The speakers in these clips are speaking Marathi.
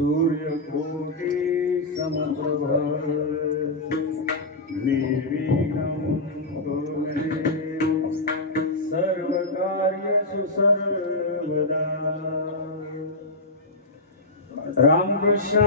सूर्यकोटि समप्रभ निर्विघ्नं कुरु मे सर्वकार्येषु सर्वदा। रामकृष्ण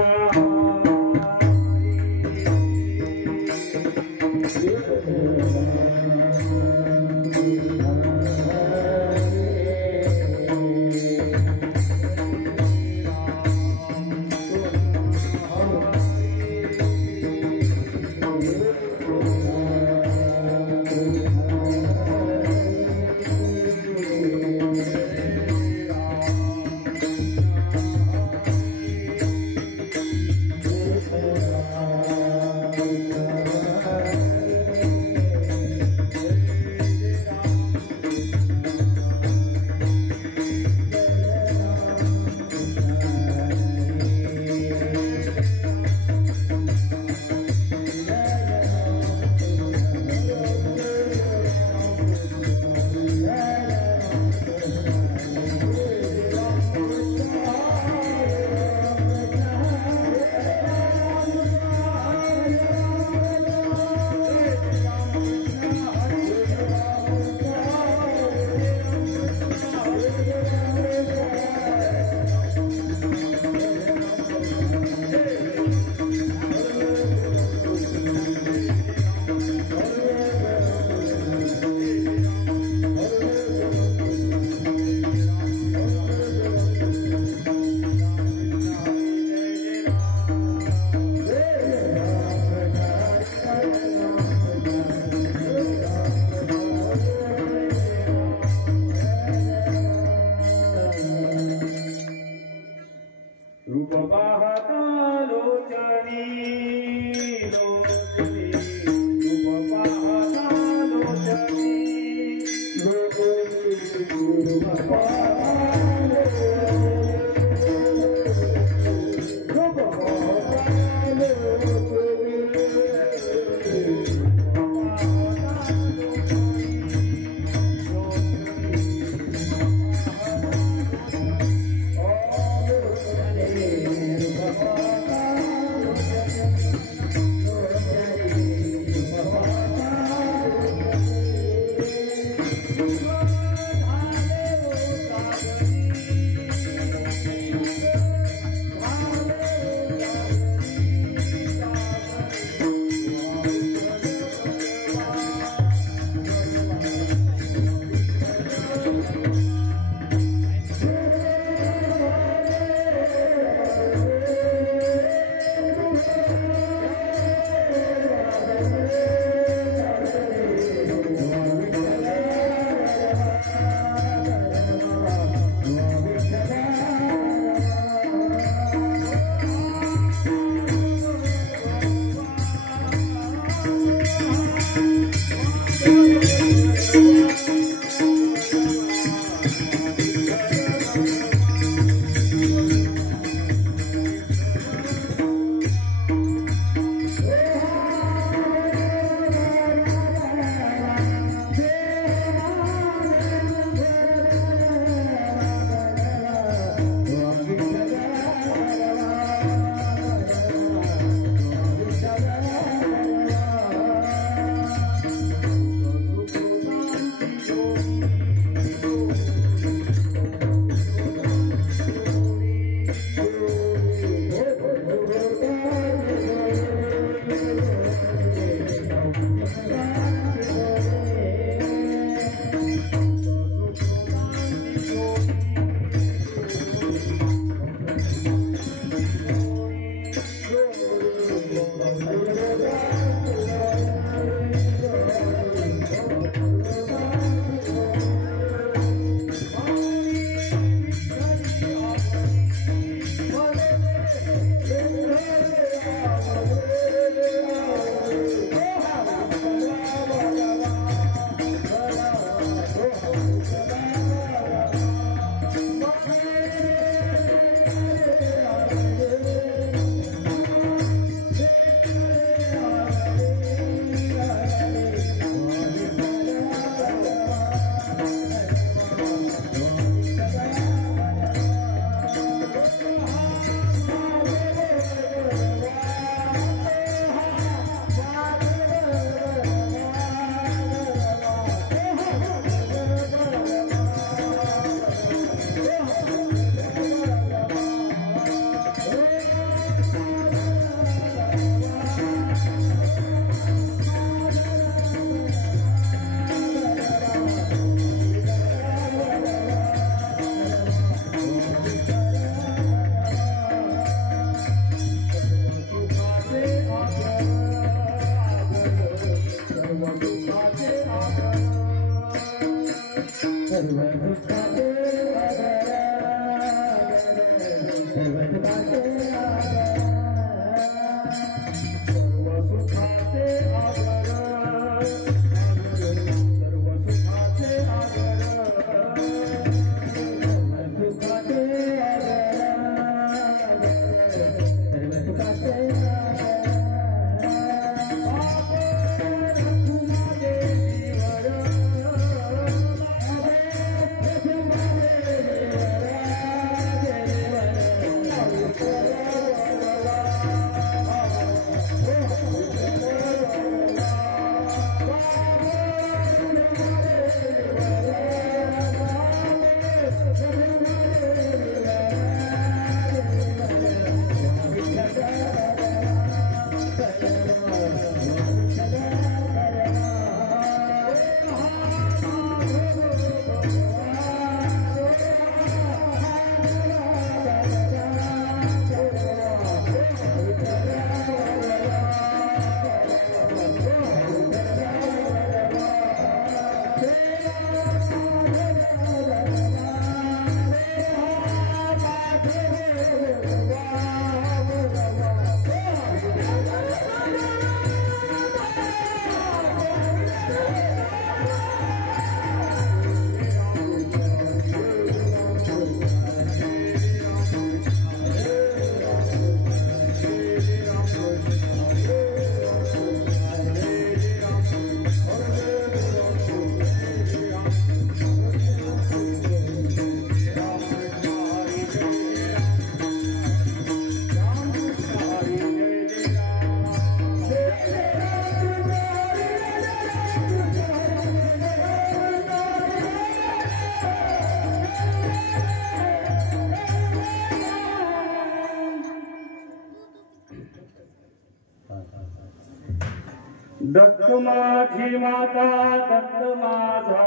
दत्त माझी माता दत्त माझा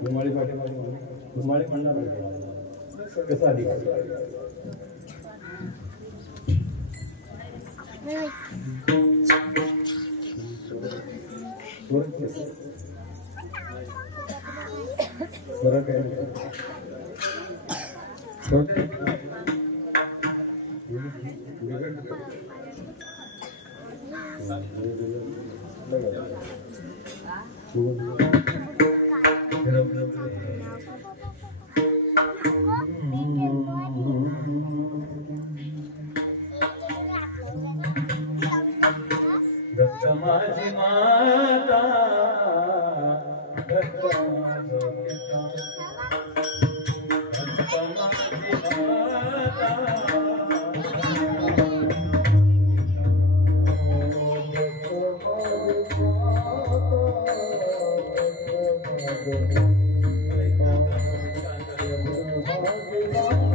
घुमाळी पाठी घुमाळी म्हणणार कसा आधी फरक आहे दत्त माझी माता दत्त माझा पिता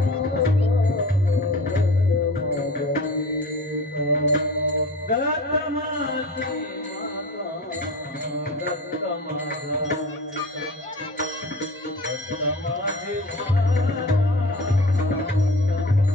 दत्त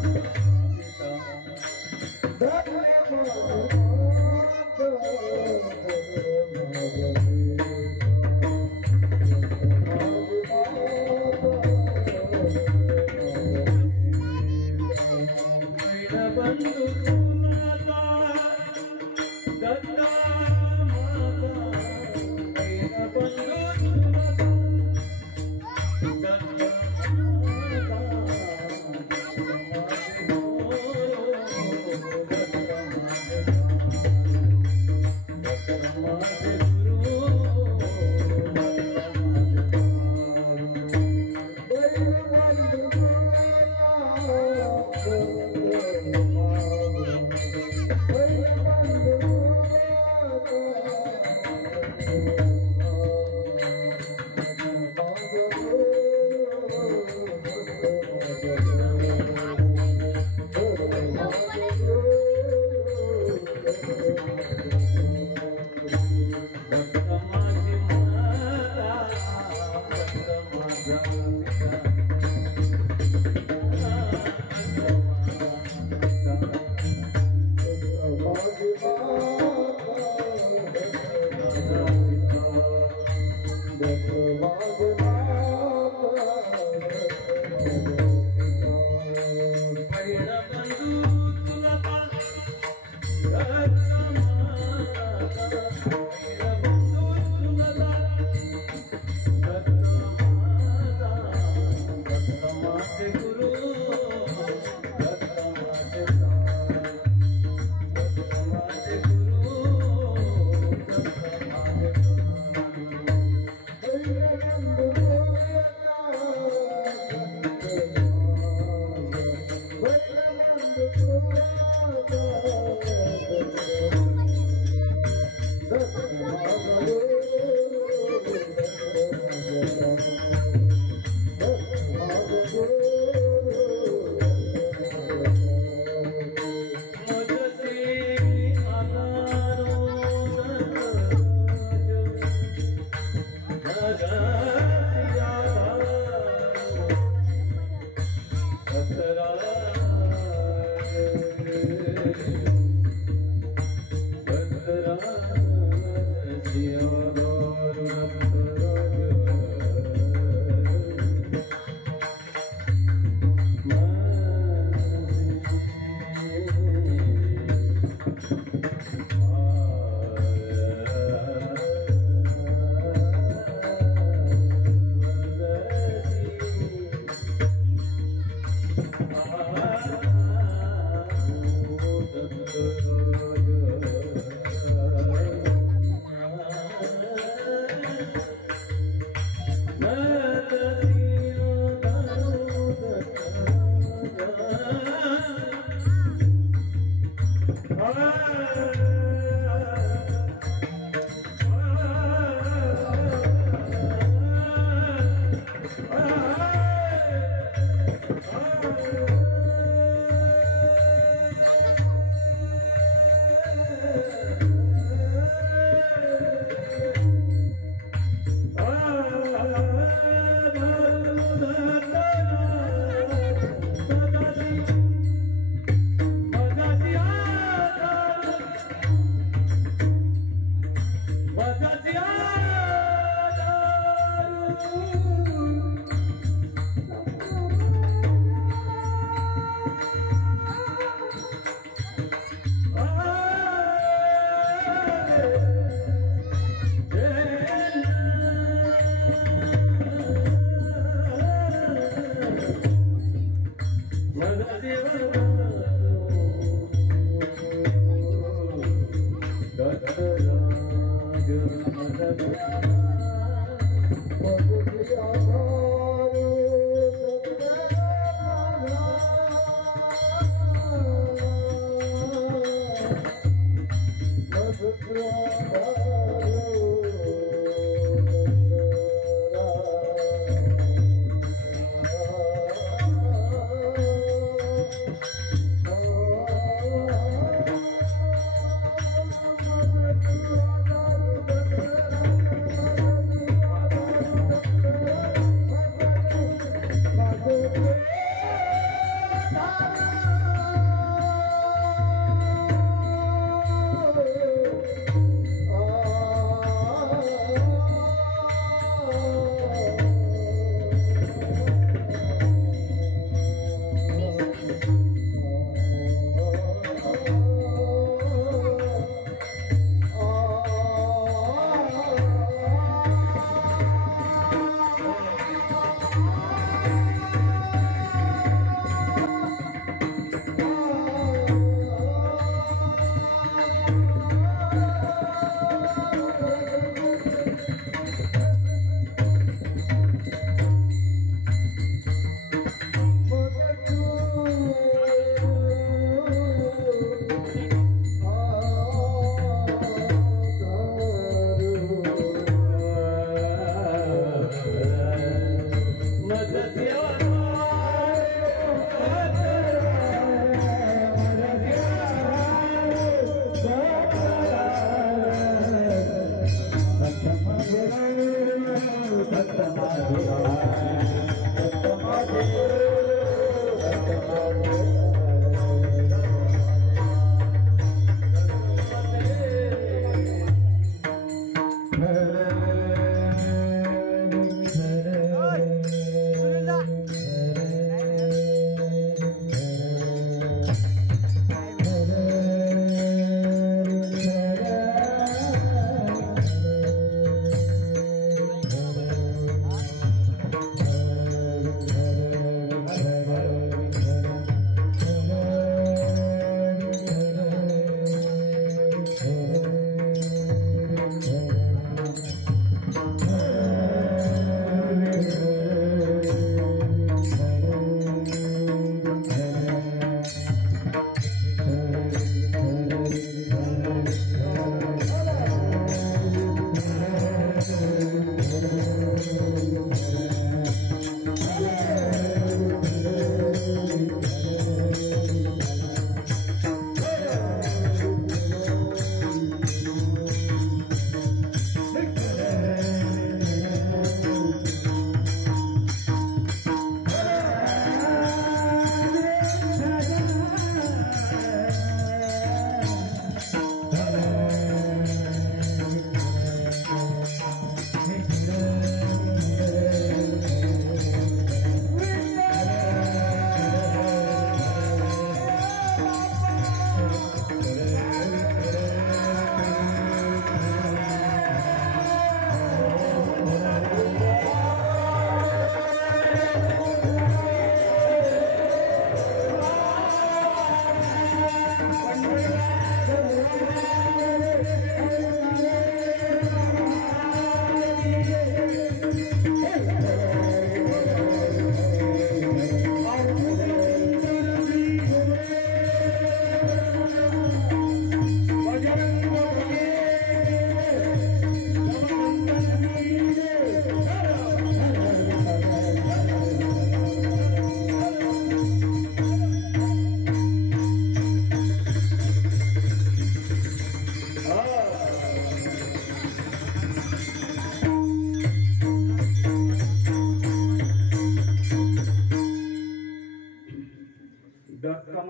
माझी माता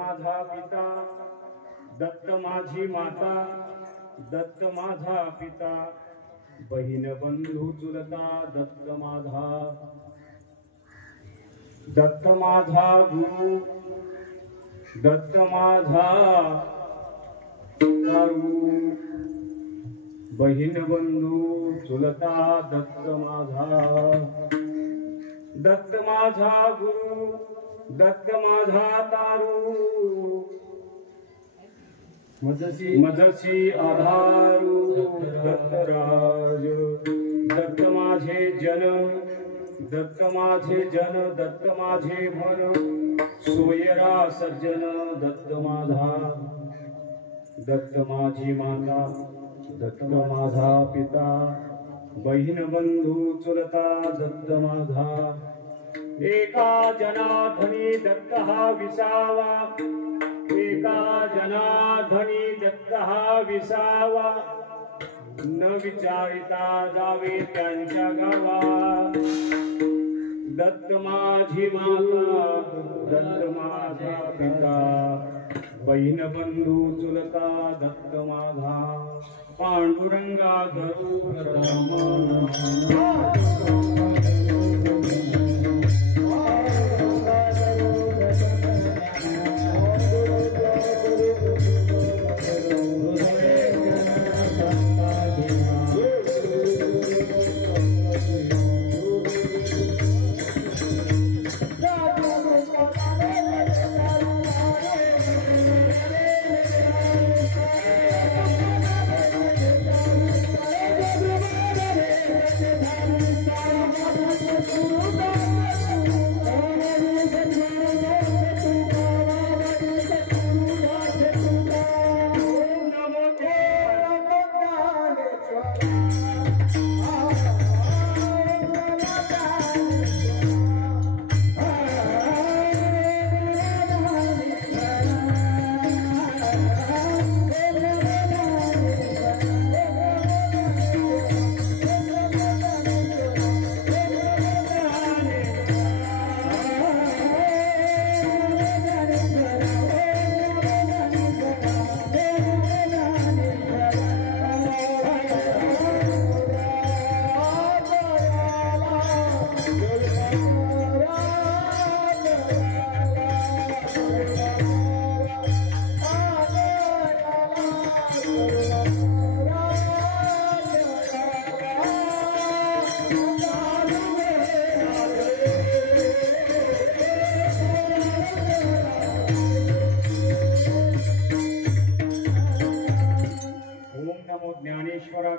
माझा पिता, दत्त माझी माता, दत्त माझा पिता, बहीण बंधू चुलता, दत्त माझा, दत्त माझा गुरु, दत्त माझा दारू, बहीण बंधू चुलता, दत्त माझा, दत्त माझा गुरु, दत्त माझा तारू मजसी आधारू दत्तराज दत्त माझे जन दत्त माझे जन दत्त माझे मन सोयरा सज्जन दत्त माझा दत्त माझी माता दत्त माझा पिता बहीण बंधू चुलता दत्त माझा एका जनाधनी दत्त हा विसावा एका जनाधनी दत्त हा विसावा न विचारिता जावे त्यांच्या गावा दत्त माझी माता दत्त माझा पिता बहीण बंधू चुलता दत्त माझा पांडुरंगा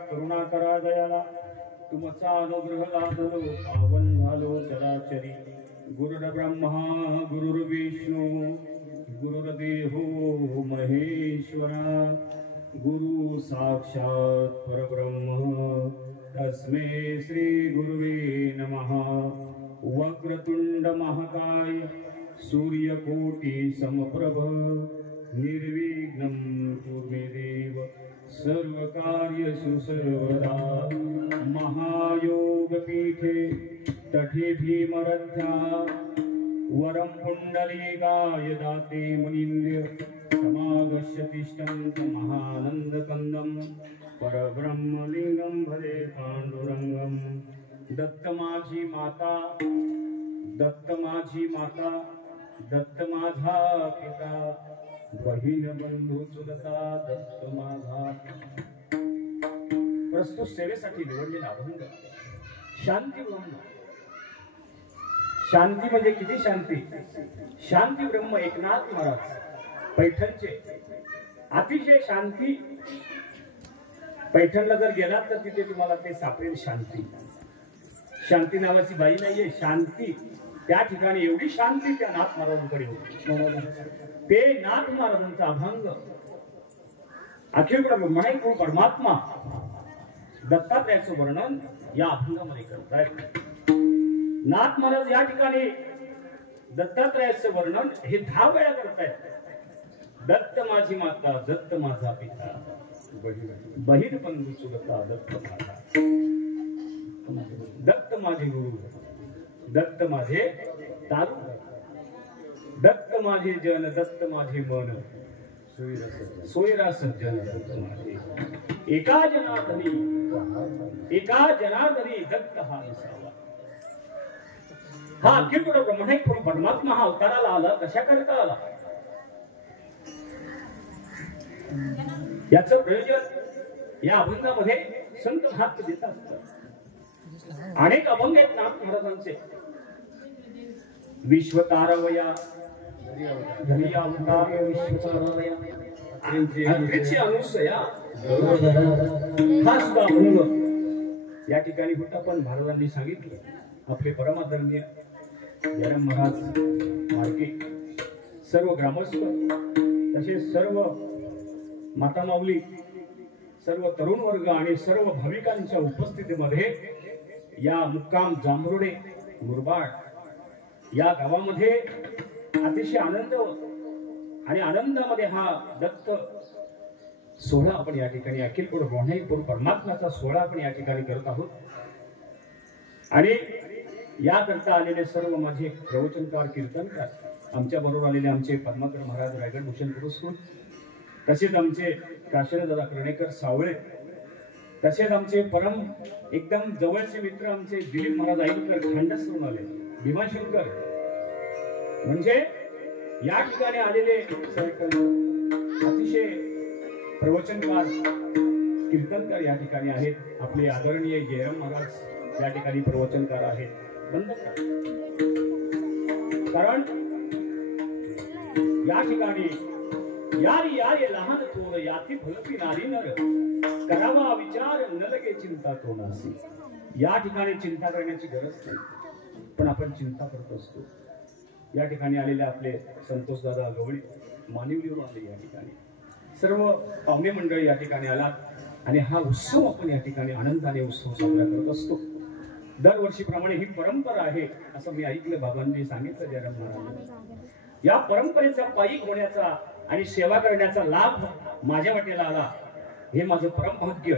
करुणाकरा दयाला तुमचा अनुग्रह लाभलो पावन झालो चराचरी गुरुर्ब्रह्मा गुरुर्विष्णू गुरुर्देहो महेश्वरा गुरु साक्षात परब्रह्म तस्मै श्री गुरुवे नमः वक्रतुंड महाकाय सूर्यकोटि समप्रभ निर्विघ्नं कुरु देव सर्वकार्येषु सर्वदा महायोग पीठे तटे भीमरथ्या वरं पुण्डलीकाय दाते मुनीन्द्र समागस्य तिष्ठन्तं महानन्दकन्दं परब्रह्मलिङ्गं भजे पाण्डुरङ्गं दत्त माझी माता दत्त माझी माता दत्त माझा पिता बहीण बंधू चुलता दत्त माझा प्रस्तुत सेवेसाठी निवडलेला अभंग शांती ब्रह्म शांती म्हणजे किती शांती शांती ब्रह्म एकनाथ महाराज पैठणचे अतिशय शांती पैठणला जर गेलात तर तिथे तुम्हाला ते सापडेल शांती शांती नावाची बाई नाहीये शांती त्या ठिकाणी एवढी शांती त्या नाथ महाराजांकडे होती ते नाथ महाराजांचा अभंग अखिल ब्रह्मांड परमात्मा दत्तात्रयाचं वर्णन या अभंगामध्ये करतायत नाथ महाराज या ठिकाणी दत्तात्रयाचं वर्णन हे 10 वेळा करतायत दत्त माझी माता दत्त माझा पिता बहीण बंधू चुलता दत्त माझा दत्त माझे गुरु दत्त माझे तारू दत्त माझे जन दत्त माझे मन सोयरा सज्जन दत्त माझे एका जनार्दनी दत्त हा विसावा हा अखिल ब्रह्मांड परमात्मा हा अवताराला आला कशा करता आला याचं प्रयोजन या अभंगामध्ये संत महात्मा देतात अनेक अभंग आहेत नाथ महाराजांचे विश्वतारवया धरी अवतार विश्वतारवया अत्रेची अनुसया हा सुद्धा अभंग या ठिकाणी होता. पण महाराजांनी सांगितलं आपले परमादरणीय जयराम महाराज मार्के सर्व ग्रामस्थ तसेच सर्व माता माऊली सर्व तरुण वर्ग आणि सर्व भाविकांच्या उपस्थितीमध्ये या मुक्काम जांभरुडे मुरबाड या गावामध्ये अतिशय आनंद आणि आनंदामध्ये हा दत्त सोहळा आपण या ठिकाणी अखिलपूर रोहिणीपूर परमात्म्याचा सोहळा आपण या ठिकाणी करत आहोत. आणि याकरता आलेले सर्व माझे प्रवचनकार कीर्तनकार आमच्या बरोबर आलेले आमचे पद्माकर महाराज रायगड भूषण पुरस्कृत तसेच आमचे काशीनाथदादा कर्णेकर सावळे तसेच आमचे परम एकदम जवळचे मित्र आमचे दिलीप महाराज आईकर खांडसवरून आले भीमाशंकर म्हणजे या ठिकाणी आलेले अतिशय प्रवचनकार कीर्तनकार या ठिकाणी आहेत. आपले आदरणीय जयराम महाराज या ठिकाणी प्रवचनकार आहेत. बंद कारण या ठिकाणी यारी यारे लहान थोर याती फलती नारी नर करावा विचार न लगे चिंता तो नासी. या ठिकाणी चिंता करण्याची गरज नाही पण आपण चिंता करत असतो. या ठिकाणी आलेले आपले संतोष दादा गवळी मानिवलीवरून आले. या ठिकाणी सर्व पाहुणे मंडळी या ठिकाणी आलात आणि हा उत्सव आपण या ठिकाणी आनंदाने उत्सव साजरा करत असतो. दरवर्षीप्रमाणे ही परंपरा आहे असं मी ऐकलं बाबांनी सांगितलं जयराम महाराज. या परंपरेचा पायी होण्याचा आणि सेवा करण्याचा लाभ माझ्या वाटेला आला हे माझं परम भाग्य.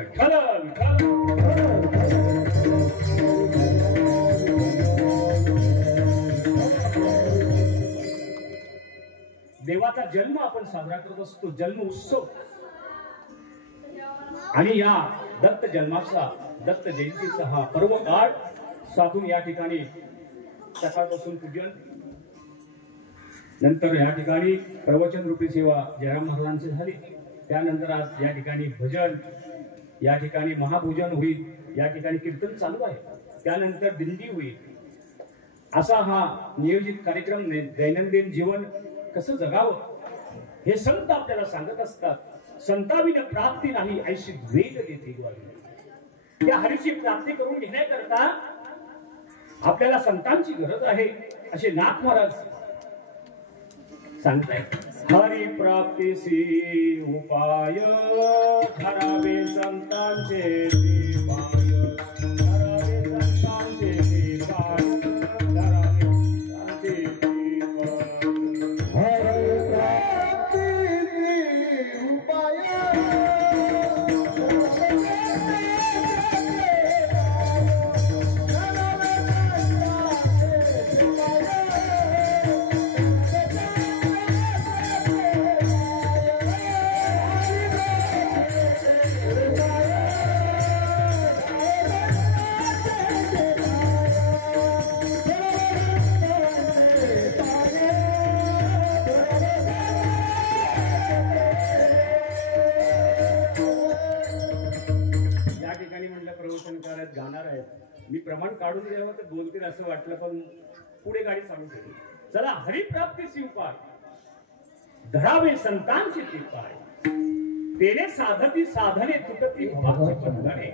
देवाचा जन्म आपण साजरा करत असतो जन्म उत्सव. आणि या दत्त जन्माचा दत्त जयंतीचा हा पर्व काळ साधून या ठिकाणी सकाळपासून पूजन नंतर या ठिकाणी प्रवचन रूपी सेवा जयराम महाराजांची झाली. त्यानंतर आज या ठिकाणी भजन या ठिकाणी महापूजन होईल. या ठिकाणी कीर्तन चालू आहे. त्यानंतर दिंडी होईल. असा हा नियोजित कार्यक्रम दैनंदिन जीवन कसं जगावं हे संत आपल्याला सांगत असतात. संताविन प्राप्ती नाही ऐशी वेद देते. त्या हरीची प्राप्ती करून घेण्याकरता आपल्याला संतांची गरज आहे असे नाथ महाराज सांगतायत. हरी प्राप्तीसी उपाय धरावे संतांचे पाय धरावे संतांचे पाय धरावे संतांचे जाणार आहेत. मी प्रमाण काढून द्यावं तर बोलतील असं वाटलं पण पुढे गाडी चालू केली. चला हरिप्राप्तीची उपाय धरावे संतांची कृपाय तेने साधती साधने तुटती भवाची बंधने.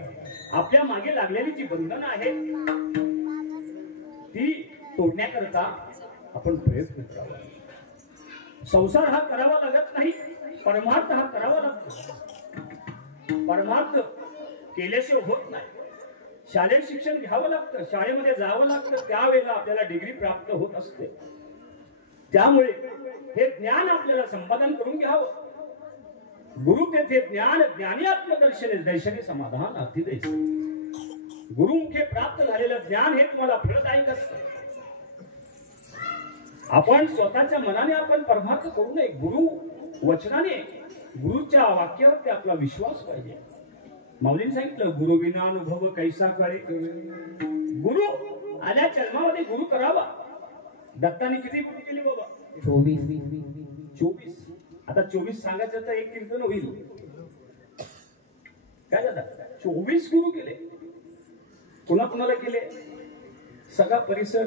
आपल्या मागे लागलेली जी बंधनं आहेत ती तोडण्याकरता आपण प्रयत्न करावा. संसार हा करावा लागत नाही परमार्थ हा करावा लागतो. परमार्थ केल्याशिवाय होत नाही. शालेय शिक्षण घ्यावं लागतं शाळेमध्ये जावं लागतं त्यावेळेला आपल्याला डिग्री प्राप्त होत असते. त्यामुळे हे ज्ञान आपल्याला संपादन करून घ्यावं. गुरु तेथे ज्ञान ज्ञानी आत्मदर्शने दर्शने समाधान अतिदेश. गुरुमुखे प्राप्त झालेलं ज्ञान हे तुम्हाला फलदायक असतं. आपण स्वतःच्या मनाने आपण परमार्थ करू नये. गुरु वचनाने गुरुच्या वाक्यावरती आपला विश्वास पाहिजे. माऊलींनी सांगितलं गुरु विना अनुभव कैसा कळे. गुरु आल्या जन्मामध्ये गुरु करावा. दत्ताने किती गुरु केले बाबा 24. आता 24 सांगायचं तर एक कीर्तन होईल. काय झालं 24 गुरु केले. कुणा कुणाला केले सगळा परिसर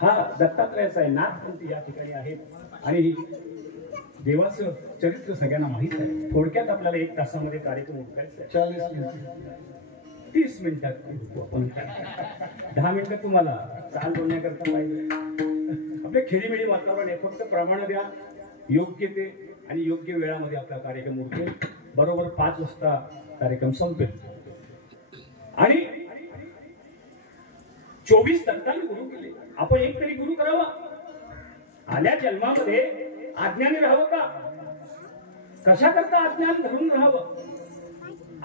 हा दत्तात्रयाचा आहे, नाथपंथी या ठिकाणी आहेत. आणि देवाचं चरित्र सगळ्यांना माहित आहे. थोडक्यात आपल्याला 1 तासामध्ये कार्यक्रम उरकायचा आहे. 40 मिनिट 30 मिनिटात उरकू आपण. 10 मिनिटं तुम्हाला चाल बोलण्याकरता पाहिजे. आपले खेळीमेळी वातावरण आहे, फक्त प्रमाण द्या, योग्य ते आणि योग्य वेळामध्ये आपला कार्यक्रम उरकेल. बरोबर 5 वाजता कार्यक्रम संपेल. आणि 24 दत्ताने गुरु केले. आपण एक तरी गुरु करावा. आल्या जन्मामध्ये अज्ञानी राहावं का? कशा करता अज्ञान धरून राहावं?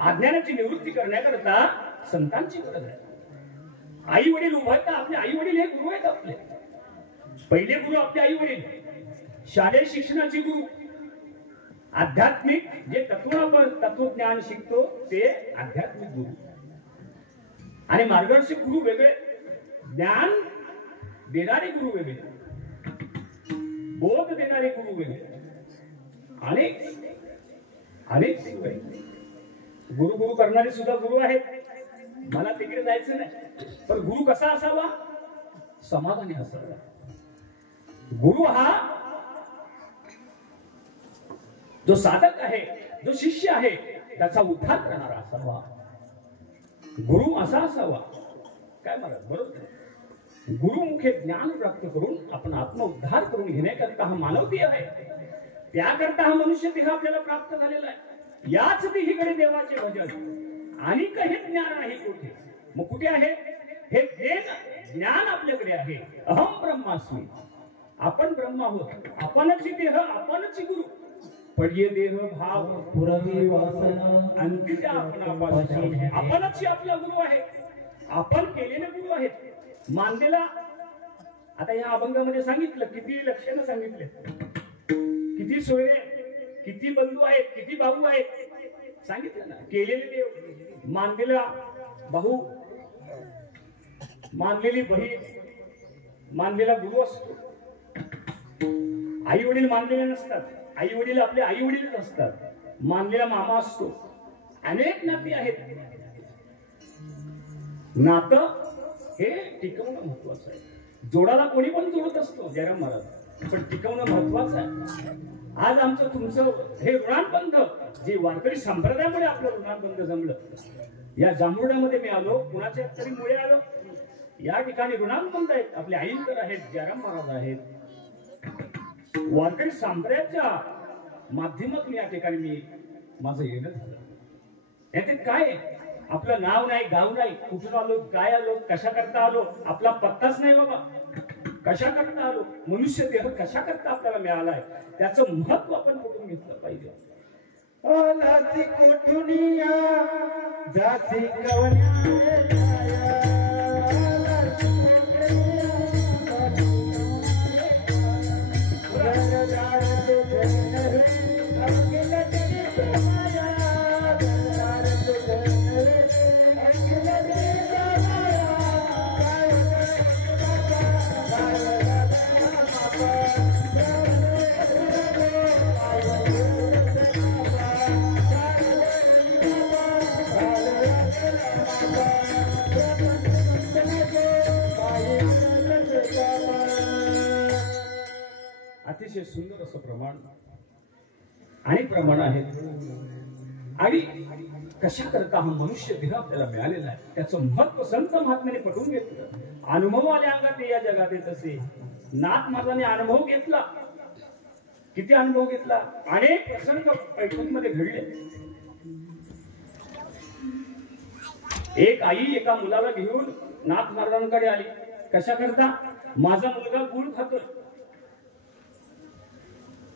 अज्ञानाची निवृत्ती करण्याकरता संतांची गरज आहे. आई वडील उभं, आपले आई वडील हे गुरु आहेत. आपले पहिले गुरु आपले आई वडील. शालेय शिक्षणाचे गुरु, आध्यात्मिक जे तत्वज्ञान शिकतो ते आध्यात्मिक गुरु. आणि मार्गदर्शक गुरु वेगळे, ज्ञान देणारे गुरु वेगळे, बोध देणारे गुरु वेगळे. अनेक अनेक गुरु गुरु करणारे सुद्धा गुरु आहेत. मला तिकडे जायचं नाही. पण गुरु कसा असावा? समाधानी असावा. गुरु हा जो साधक आहे, जो शिष्य आहे, त्याचा उद्धार करणारा असावा. गुरु असा असावा. काय महाराज बरोबर आहे. गुरुमुखे ज्ञान प्राप्त करून आपण आत्मउद्धार करून घेण्याकरता हा मानवती आहे. त्याकरता हा मनुष्य देह आपल्याला प्राप्त झालेला आहे. याच देहीकडे देवाचे भजन आणि काही ज्ञान आहे कुठे? मग कुठे आहे हे ज्ञान? आपल्याकडे आहे. अहम ब्रह्मास्मी. आपण ब्रह्म आहोत. आपणच देह, आपणच गुरु. पडिये देह भाव पुरवी वासना अंकिता आपणापासून. आपणच आपला गुरु आहे. आपण केलेले गुरु आहेत. मानलेला आता या अभंगामध्ये सांगितलं, किती लक्षणं सांगितले, किती सोयरे, किती बंधू आहेत, किती भाऊ आहेत सांगितलं ना. केलेले देव, मानलेला भाऊ, मानलेली बहीण, मानलेला गुरु असतो. आई वडील मानलेले नसतात. आई वडील आपले आई वडीलच असतात. मानलेला मामा असतो. अनेक नाती आहेत. नातं हे टिकवणं महत्वाचं आहे. जोडाला कोणी पण जोडत असतो जयराम महाराज, पण टिकवणं महत्वाचं आहे. आज आमचं तुमचं हे ऋणानुबंध जे वारकरी संप्रदायामुळे आपलं ऋणानुबंध जमलं. या जांभुर्ड्यामध्ये मी आलो, कुणाच्या तरी मुळे आलो. या ठिकाणी ऋणानुबंध आहेत. आपले आईंकर आहेत, जयराम महाराज आहेत. वारकरी संप्रदायाच्या माध्यमातून या ठिकाणी मी माझं येणं झालं. याच्यात काय आहे? आपलं नाव नाही, गाव नाही, कुठून आलो, काय आलो, कशा करता आलो, आपला पत्ताच नाही बाबा. कशा करता आलो, मनुष्य देह कशा करता आपल्याला मिळालाय, त्याचं महत्व आपण कुठून घेतलं पाहिजे. ओलासी कुठुनिया जासी कवन्या अतिशय सुंदर असं प्रमाण आणि प्रमाण आहेत. आणि कशा करता हा मनुष्य देह आपल्याला मिळालेला आहे त्याचं महत्व संत महात्म्याने पटवून घेतलं. अनुभव आले अंगात या जगात येत असे. नाथ महाराजांनी अनुभव घेतला. किती अनुभव घेतला. अनेक प्रसंग पैठणमध्ये घडले. एक आई एका मुलाला घेऊन नाथ महाराजांकडे आली. कशा करता? माझा मुलगा गुळ खातोय.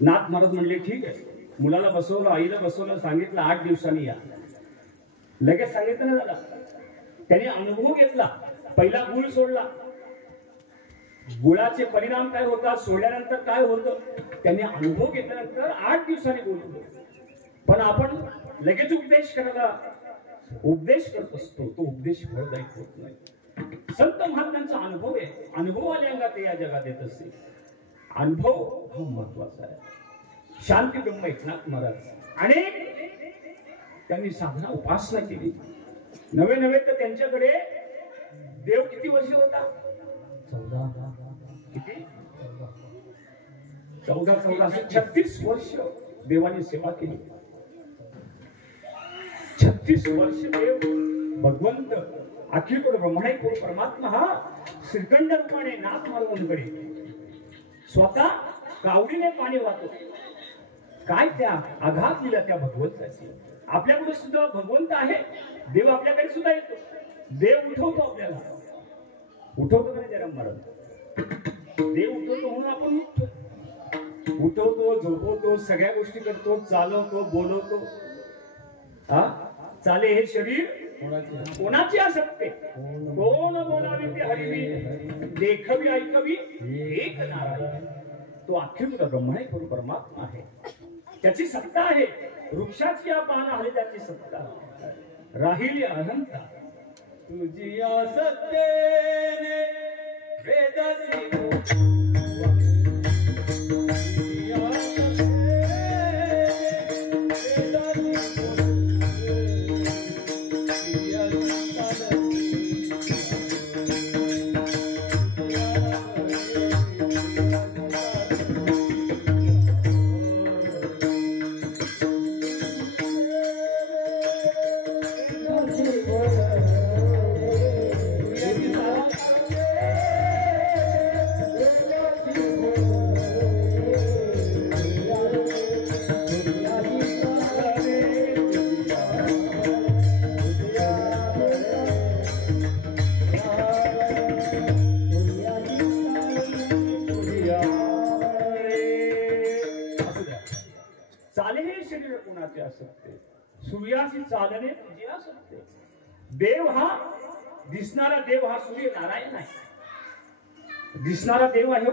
नाथ महाराज म्हणले ठीक आहे. मुलाला बसवलं, आईला बसवलं, सांगितलं 8 दिवसांनी या. लगेच सांगितलं ना दादा. त्याने अनुभव घेतला. पहिला गुळ सोडला. गुळाचे परिणाम काय होतात, सोडल्यानंतर काय होतं, त्याने अनुभव घेतल्यानंतर 8 दिवसांनी बोलतो. पण आपण लगेच उपदेश करत असतो. तो उपदेश फळदायक होत नाही. संत महात्म्यांचा अनुभव आहे. अनुभव आले अंगात या जगात येत असते. अनुभव हा महत्वाचा आहे. शांती ब्रह्म एकनाथ महाराज अनेक त्यांनी साधना उपासना केली. नवे तर त्यांच्याकडे देव किती वर्ष होता? 14. 36 वर्ष देवाने सेवा केली. 36 वर्ष देव भगवंत अखिल ब्रह्मांड परमात्मा हा श्रीखंड रूपाने नाथ मालवणकडे स्वतः कावडीने पाणी वाहतो. काय त्या आघात दिला त्या भगवंताची. आपल्याकडे सुद्धा भगवंत आहे. देव आपल्याकडे सुद्धा येतो. देव उठवतो आपल्याला. उठवतो का नाही जरा महाराज? देव उठवतो म्हणून आपण उठवतो, झोपवतो, सगळ्या गोष्टी करतो, चालवतो, बोलवतो. हा चाले हे शरीर कोणाची आसक्ते? कोण बोलावे ते हरिवी, देखवी ऐकवी एक नारायण. तो अखिल ब्रह्मांड परमात्मा आहे. त्याची सत्ता आहे. वृक्षाची या पानं आले त्याची सत्ता राहिली अनंता. तुझी सत्तेने वेदाची सूर्याची चालणे तुझी असते. देव हा दिसणारा देव हा सूर्य नारायण आहे. दिसणारा देव आहे.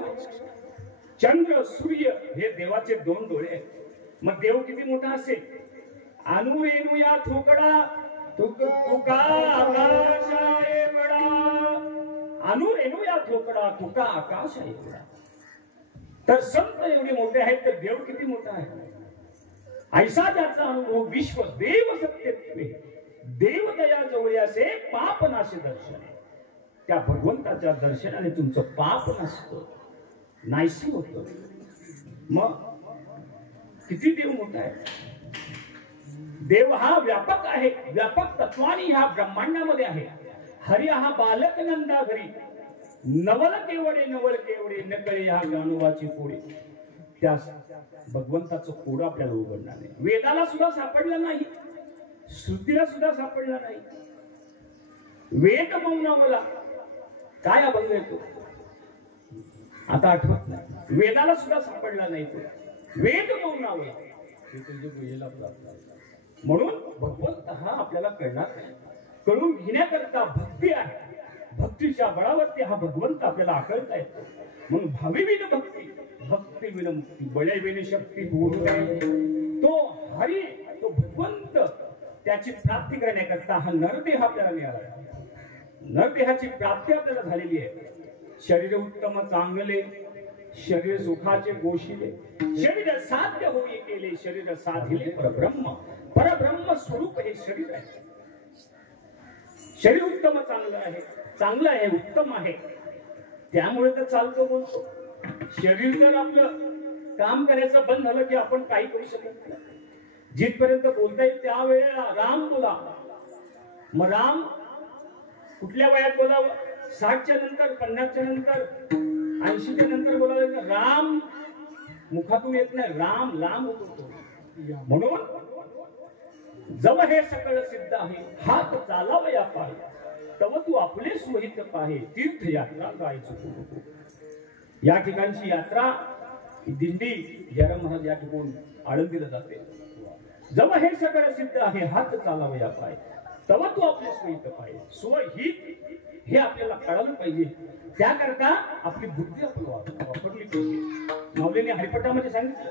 चंद्र सूर्य हे देवाचे 2 डोळे आहेत. मग देव किती मोठा असेल? अनु रेणू या ठोकडा तुका आकाश एवढा. अनु रेणू या ठोकडा तुका आकाश एवढा. तर संत एवढे मोठे आहेत तर देव किती मोठा आहे? ऐसा त्याचा अनुभव विश्व देव सत्यत्वे देव दया जवळ असे पाप नाशे दर्शन. त्या भगवंताच्या दर्शनाने तुमचं पाप नसतं, नाहीसं होतं. मग किती देव मोठा आहे? देव हा व्यापक आहे. व्यापक तत्वानी ह्या ब्रह्मांडामध्ये आहे. हरी हा बालक नंदा घरी नवल केवडे नकळे ह्या गाणोबाची कोडे. त्या भगवंताचं कोड आपल्याला उघडणार नाही. वेदाला सुद्धा सापडलं नाही, श्रुतीला सुद्धा सापडलं नाही. वेद मौनावला काय अभंग येतो आता आठवत नाही. वेदाला सुद्धा सापडला नाही तो वेद मौनावला. म्हणून भगवंत हा आपल्याला कळणार नाही. कळून घेण्याकरता भक्ती आहे. भक्तीच्या बळावरती हा भगवंत आपल्याला आकळता येतो. म्हणून भावी विन भक्ती, भक्ती विन मुक्ती, बळे विन शक्ती पूर्ण. तो हरी, तो भगवंत, त्याची प्राप्ती करण्याकरता हा नरदेह आपल्याला मिळाला. नरदेहाची प्राप्ती आपल्याला झालेली आहे. शरीर उत्तम चांगले, शरीर सुखाचे गोशिले, शरीर साध्य होई केले, शरीर साधिले परब्रह्म. परब्रह्म स्वरूप हे शरीर आहे. शरीर उत्तम चांगलं आहे, चांगलं आहे, उत्तम आहे. त्यामुळे तर चालतो बोलतो. शरीर जर आपलं काम करायचं बंद झालं की आपण काही करू शकत नाही. जिथपर्यंत बोलता येईल त्यावेळेला राम बोला. मग राम कुठल्या वयात बोलावं? 60च्या नंतर, 50च्या नंतर, 80च्या नंतर बोलावं. राम मुखातून येत नाही, राम लांब होतो. म्हणून जव हे सकळ सिद्ध आहे हात चालावया पाय, तव तू आपले सोहित पाहे तीर्थयात्रा जायचं. या ठिकाणची यात्रा दिंडी जयराम महाराज या ठिकाणी आळंदीला जाते. जव हे सगळं सिद्ध आहे हात चालावया पाय, तव तू आपले सोहित पाहे. स्वहित हे आपल्याला कळालं पाहिजे. त्याकरता आपली बुद्धी आपण वापरली पाहिजे. माऊलीने हरिपटामध्ये सांगितलं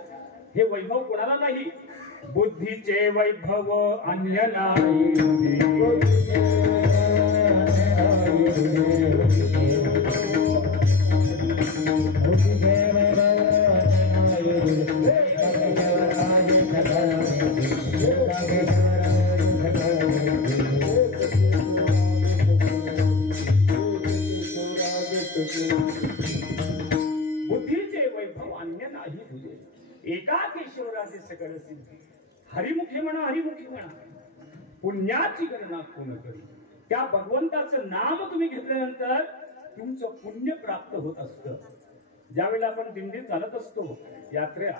हे वैभव कोणाला नाही. बुद्धीचे वैभव अन्य नाही. बुद्धीचे वैभव अन्य नाही. काही तुझे एका केशवराजे सकळ सिद्धी हरिमुखी म्हणा हरिमुखी म्हणा पुण्याची गणना कोण करी त्या भगवंताचं नाम तुम्ही घेतल्यानंतर तुमचं पुण्य प्राप्त होत असतं ज्यावेळेला आपण दिंडी चालत असतो यात्रा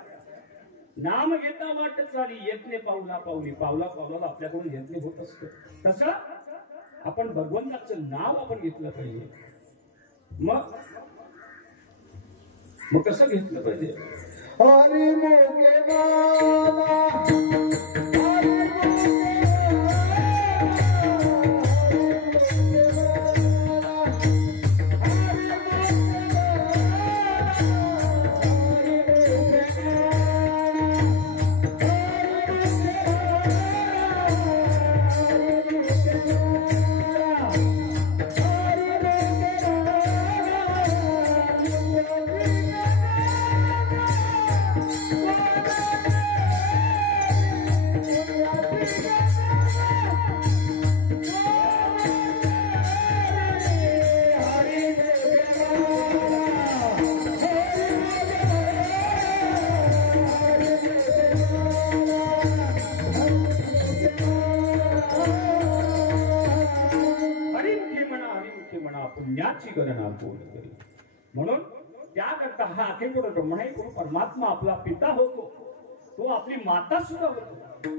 नाम घेता वाट चाली यज्ञ पावला पावली पावला पावलाला आपल्याकडून यज्ञ होत असतं तसं आपण भगवंताचं नाव आपण घेतलं पाहिजे मग कसं घेतलं पाहिजे हरी मोगे पुण्याची गणना कोण करी म्हणून त्याकरता हा अखिल ब्रह्म आहे कोण परमात्मा आपला पिता होतो तो आपली माता सुद्धा होतो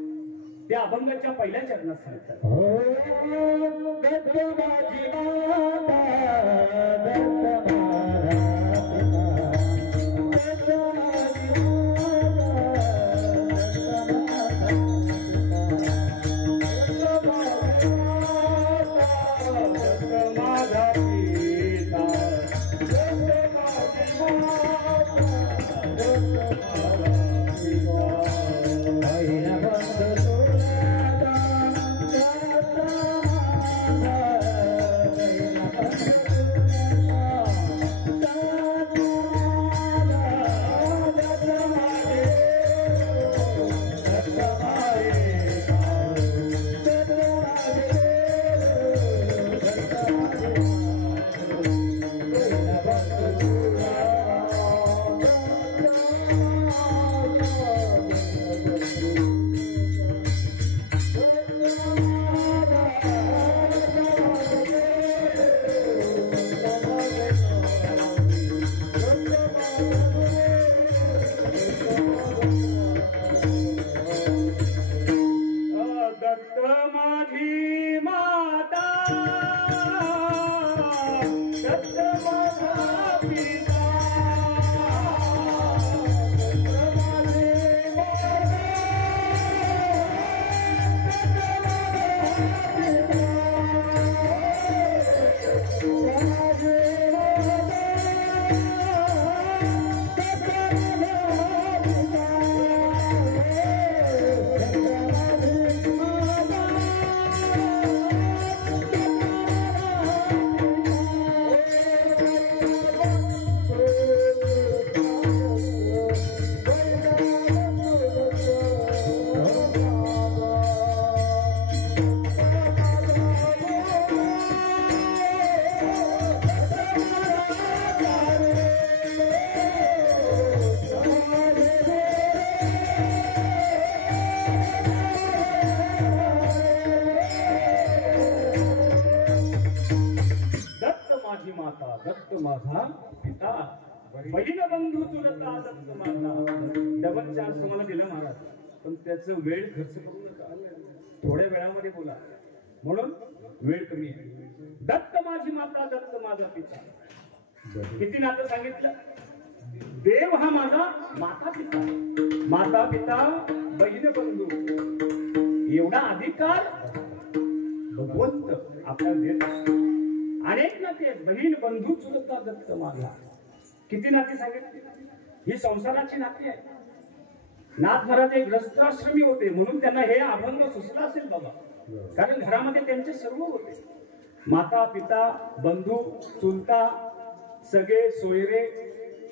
त्या अभंगाच्या पहिल्या चरणात सांगतात माझा पिता बहीण बंधू चुलता दत्त माझा डबल चान्स तुम्हाला दिला महाराज पण त्याचं वेळ खर्च करू नका थोड्या वेळामध्ये बोला म्हणून वेळ कमी आहे दत्त माझी माता दत्त माझा पिता किती नातं सांगितलं देव हा माझा माता पिता बहीण बंधू एवढा अधिकार भगवंत आपल्याला देत असतो अनेक नाते बहीण बंधू चुलता दत्त माझा किती नाते सांगितली ही संसाराची नाती आहे नाथ महाराज एक ग्रस्ताश्रमी होते म्हणून त्यांना हे अभंग सुचला असेल बाबा कारण घरामध्ये त्यांचे सर्व होते माता पिता बंधू चुलता सगळे सोयरे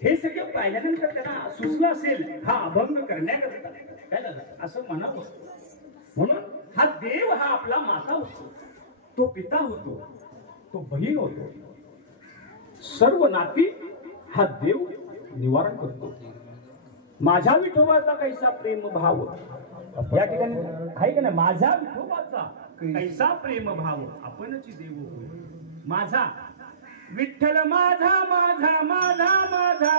हे सगळे पाहिल्यानंतर त्यांना सुचलं असेल हा अभंग करण्याकरता काय झालं असं मनात असतं म्हणून हा देव हा आपला माता होतो तो पिता होतो तो बहीण होतो सर्व नाती हा देव निवारण करतो माझ्या विठोबाचा कैसा प्रेम भाव या ठिकाणी आहे का नाही, माझ्या विठोबाचा कैसा प्रेम भाव आपणच देव होय माझा विठ्ठल माझा माझा माझा माझा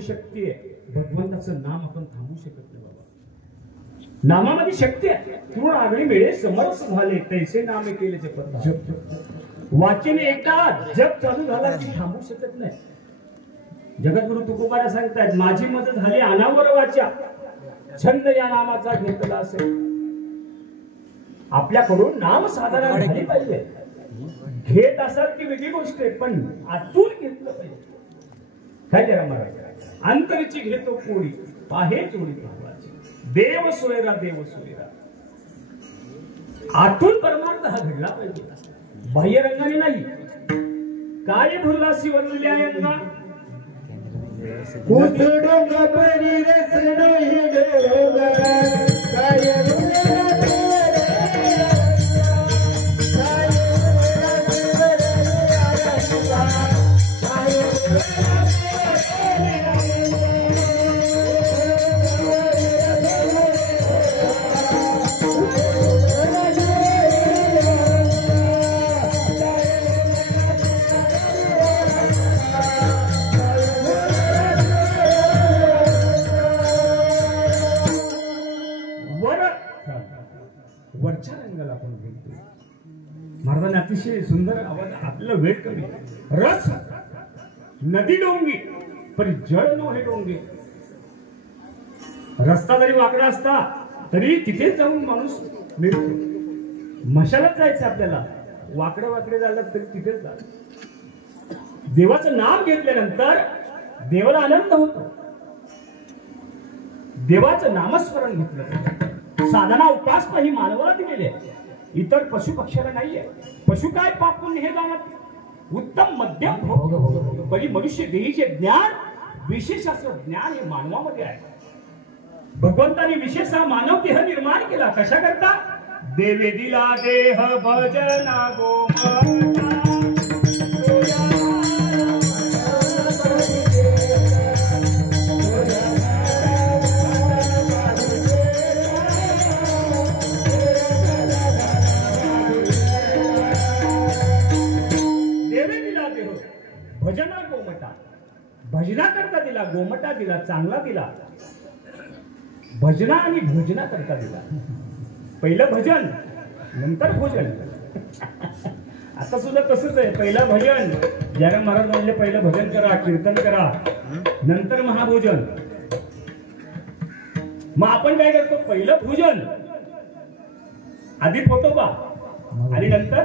शक्ती आहे भगवंताचं नाम आपण थांबवू शकत नाही बाबा नामामध्ये शक्ती आहे पूर्ण आगळी वेळे समरस झाले तैसे नामे केले जपत वाचन एकदा जप चालू झाला की थांबू शकत नाही जगद्गुरु तुकोबारा सांगतायत माझी मदत झाली अनावर वाचा छंद या नामाचा घेतला असेल आपल्याकडून नाम साधना झाली पाहिजे घेत असाल ती वेगळी गोष्ट आहे पण आतून घेतलं पाहिजे काय जरा महाराज अंतरीची घेतो कोडी आहे चोरी देव सोयरा देव सोयरा आतून परमार्थ हा घडला पाहिजे बाह्य रंगाने नाही काय भुरलासी वरलेल्या यंगा कुसुडंग परिरस नाही डोंगा काय वरच्या रंगाला आपण घेतो महाराजांनी अतिशय सुंदर आवाज आपल्याला वेळ कमी रस नदी डोंगी पण जळ नो हे डोंगे रस्ता जरी वाकडा असता तरी तिथेच जाऊन माणूस मिळतो मशालात जायचं आपल्याला वाकडे झालं तरी तिथेच जा देवाचं नाम घेतल्यानंतर देवाला आनंद होतो देवाचं नामस्मरण घेतलं साधना उपासना ही मानवाला दिलेली आहे इतर पशु पक्ष्याला नाहीये पशु काय पापून हे जाणत उत्तम मध्यम भोग बरी मनुष्य देहीचे ज्ञान विशेष असं ज्ञान हे मानवामध्ये आहे भगवंताने विशेष हा मानव देह निर्माण केला कशा करता देवे दिला देह भजना गोमता भजना गोमटा भजना करता दिला गोमटा दिला चांगला दिला भजना आणि भोजना करता दिला पहिलं भजन नंतर भोजन आता सुद्धा तसंच आहे पहिलं भजन जयराम महाराज म्हणले पहिलं भजन करा कीर्तन करा नंतर महाभोजन मग आपण काय करतो पहिलं भोजन आधी पोटोबा आणि नंतर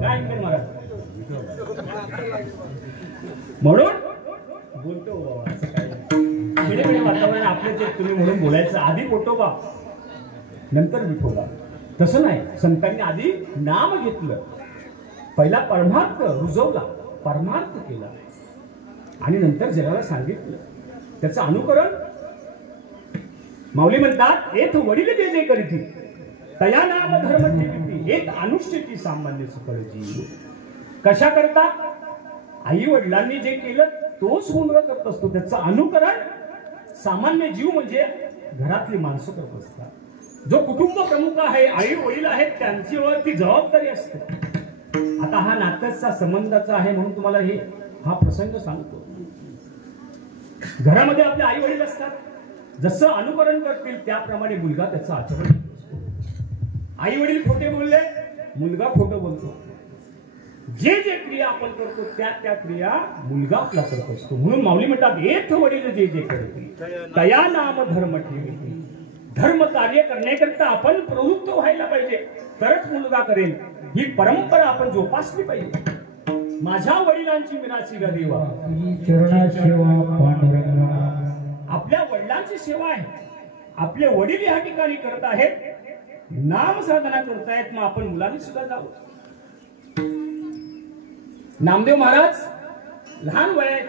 काय महाराज म्हणून बोलतो वातावरण आपले जे तुम्ही म्हणून बोलायचं आधी पोटोबा नंतर विठोबा तसं नाही संतांनी आधी नाम घेतलं पहिला परमार्थ रुजवला परमार्थ केला आणि नंतर जगाला सांगितलं त्याचं अनुकरण माऊली म्हणतात एक वडील जे जे करीती तया नाम धर्म ठेवी एक अनुष्ठिती सामान्य सकळ जीव कशा करता आई वडिलांनी जे केलं तोच मुलगा करत असतो. त्याचं अनुकरण सामान्य जीव म्हणजे घरातली माणसं करत असतात. जो कुटुंब प्रमुख आहे, आई वडील आहेत, त्यांच्यावर ती जबाबदारी असते. आता हा नात्याचा संबंधाचा आहे म्हणून तुम्हाला हा प्रसंग सांगतो. घरामध्ये आपले आई वडील असतात. जसं अनुकरण करतील त्याप्रमाणे मुलगा त्याचं आचरण करतो. आई वडील खोटे बोलले, मुलगा खोटं बोलतो. जे जे क्रिया आपण करतो त्या क्रिया मुलगा आपला करत असतो. म्हणून माऊली म्हणतात, एथ वडील जे जे करतील तया नाम धर्म ठेवी. धर्म कार्य करण्याकरता आपण प्रवृत्त व्हायला पाहिजे, तरच मुलगा करेल. ही परंपरा आपण जोपासली पाहिजे. माझ्या वडिलांची मिराची ग देवा, आपल्या वडिलांची सेवा आहे. आपले वडील या ठिकाणी करत आहेत, नाम साधना करतायत, मग आपण मुलांनी सुद्धा जावं. नामदेव महाराज लहान वयात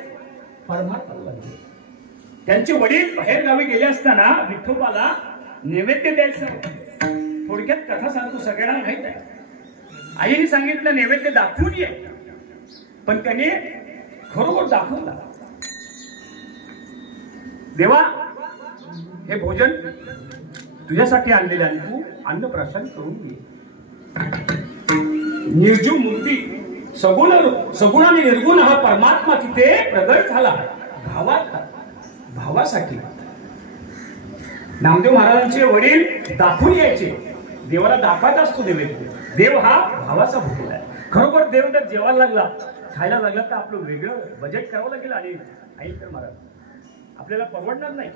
परमार्थाला लागले. त्यांचे वडील बाहेर गावी गेले असताना विठोबाला नैवेद्य द्यायचं. थोडक्यात कथा सांगतो, सगळ्यांना माहित आहे. आईने सांगितलं नैवेद्य दाखवून ये, पण त्याने खरोखर दाखवला. देवा, हे भोजन तुझ्यासाठी आणलेले आणि तू अन्नप्राशन करून घे. निर्जीव मूर्ती सगुण आणि निर्गुण हा परमात्मा तिथे प्रगट झाला. भावासाठी नामदेव महाराजांचे वडील दाखवून यायचे. देवाला दाखवायचा असतो नैवेद्य. देव हा भावाचा भूकेला आहे. खरोखर देव जर जेवायला लागला, खायला लागला, तर आपलं वेगळं बजेट करावं लागेल. आणि आई तर महाराज आपल्याला परवडणार नाही.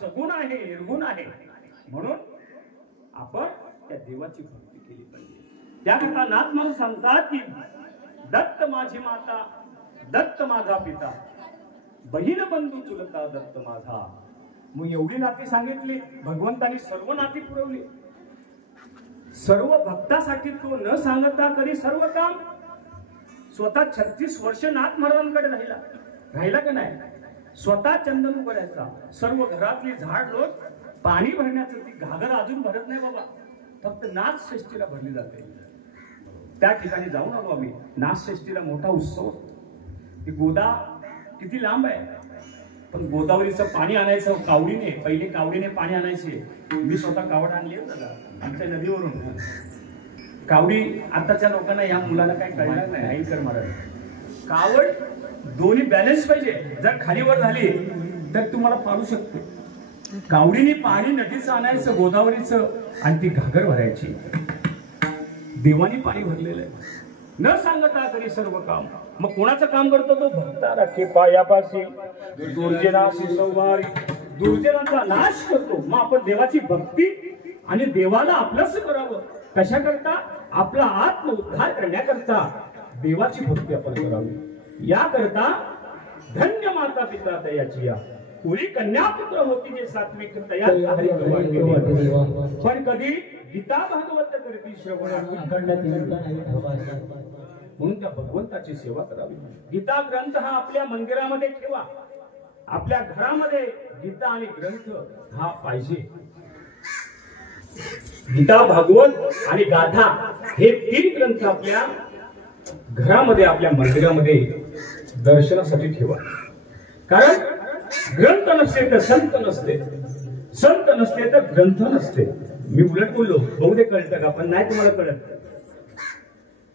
सगुण आहे, निर्गुण आहे. म्हणून आपण त्या देवाची भक्ती केली पाहिजे. त्याकरता नाथ महाराज सांगतात की दत्त माझी माता, दत्त माझा पिता, बहीण बंधू चुलता दत्त माझा. मग एवढी नाती सांगितली. भगवंतानी सर्व नाती पुरवली. सर्व भक्तासाठी तो न सांगता करी सर्व काम. स्वतः 36 वर्ष नाथ महाराजांकडे राहिला का नाही. स्वतः चंदन उघडायचा. सर्व घरातली झाड लोट पाणी भरण्याचं. ती घागर अजून भरत नाही बाबा, फक्त नाथ षष्टीला भरली जाते. त्या ठिकाणी जाऊन आलो आम्ही. नाथ षष्टीला मोठा उत्सव. ती गोदा किती लांब आहे, पण गोदावरीचं पाणी आणायचं कावडीने. पहिले कावडीने पाणी आणायचे. मी स्वतः कावड आणली दादा आमच्या नदीवरून. कावडी आताच्या लोकांना, या मुलाला काही कळणार नाही. आई कर महाराज, कावड दोन्ही बॅलन्स पाहिजे. जर खाली वर झाली तर तुम्हाला पाडू शकते. कावडीने पाणी नदीचं आणायचं, गोदावरीचं, आणि ती घागर भरायची. देवानी पाणी भरलेलं आहे. न सांगता करी सर्व काम. मग कोणाचं काम करतो तो? भक्ता राखे पायापाशी, दुर्जनाशी संवारी. दुर्जनाचा नाश करतो. मग आपण देवाची भक्ती आणि देवाला आपलंच करावं. कशा करता? आपला आत्म उद्धार करण्याकरता देवाची भक्ती आपण करावी. या करता धन्य माता पिता तयाची या पुरी कन्या पुत्र होती जे सात्विक तयार. पण कधी गीता भागवत करती श्रवण. म्हणून त्या भगवंताची सेवा करावी. गीता ग्रंथ हा आपल्या मंदिरामध्ये ठेवा. आपल्या घरामध्ये गीता आणि ग्रंथ हा पाहिजे. गीता, भागवत आणि गाथा हे 3 ग्रंथ आपल्या घरामध्ये, आपल्या मंदिरामध्ये दर्शनासाठी ठेवा. कारण ग्रंथ नसते तर संत नसते, संत नसते तर ग्रंथ नसते. मी उलट बोललो, बहुतेक कळतं का? पण नाही तुम्हाला कळत.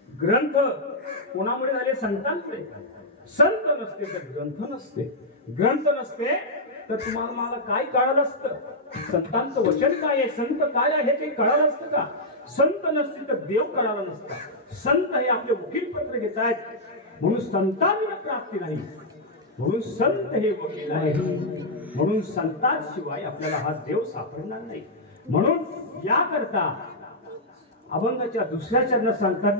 ग्रंथ कोणामुळे झाले? संतांमुळे. संत नसते तर ग्रंथ नसते. ग्रंथ नसते तर तुम्हाला मला काय कळालं असतं? संतांचं वचन काय आहे, संत काय आहे ते कळालं असतं का? संत नसते तर देव कळाला नसता. संत हे आपले वकील पत्र घेत आहेत म्हणून संतांना प्राप्ती नाही, म्हणून संत हे वकील आहे, म्हणून संतांशिवाय आपल्याला हा देव सापडणार नाही. म्हणून याकरता अभंगाच्या दुसऱ्या चरणात सांगतात,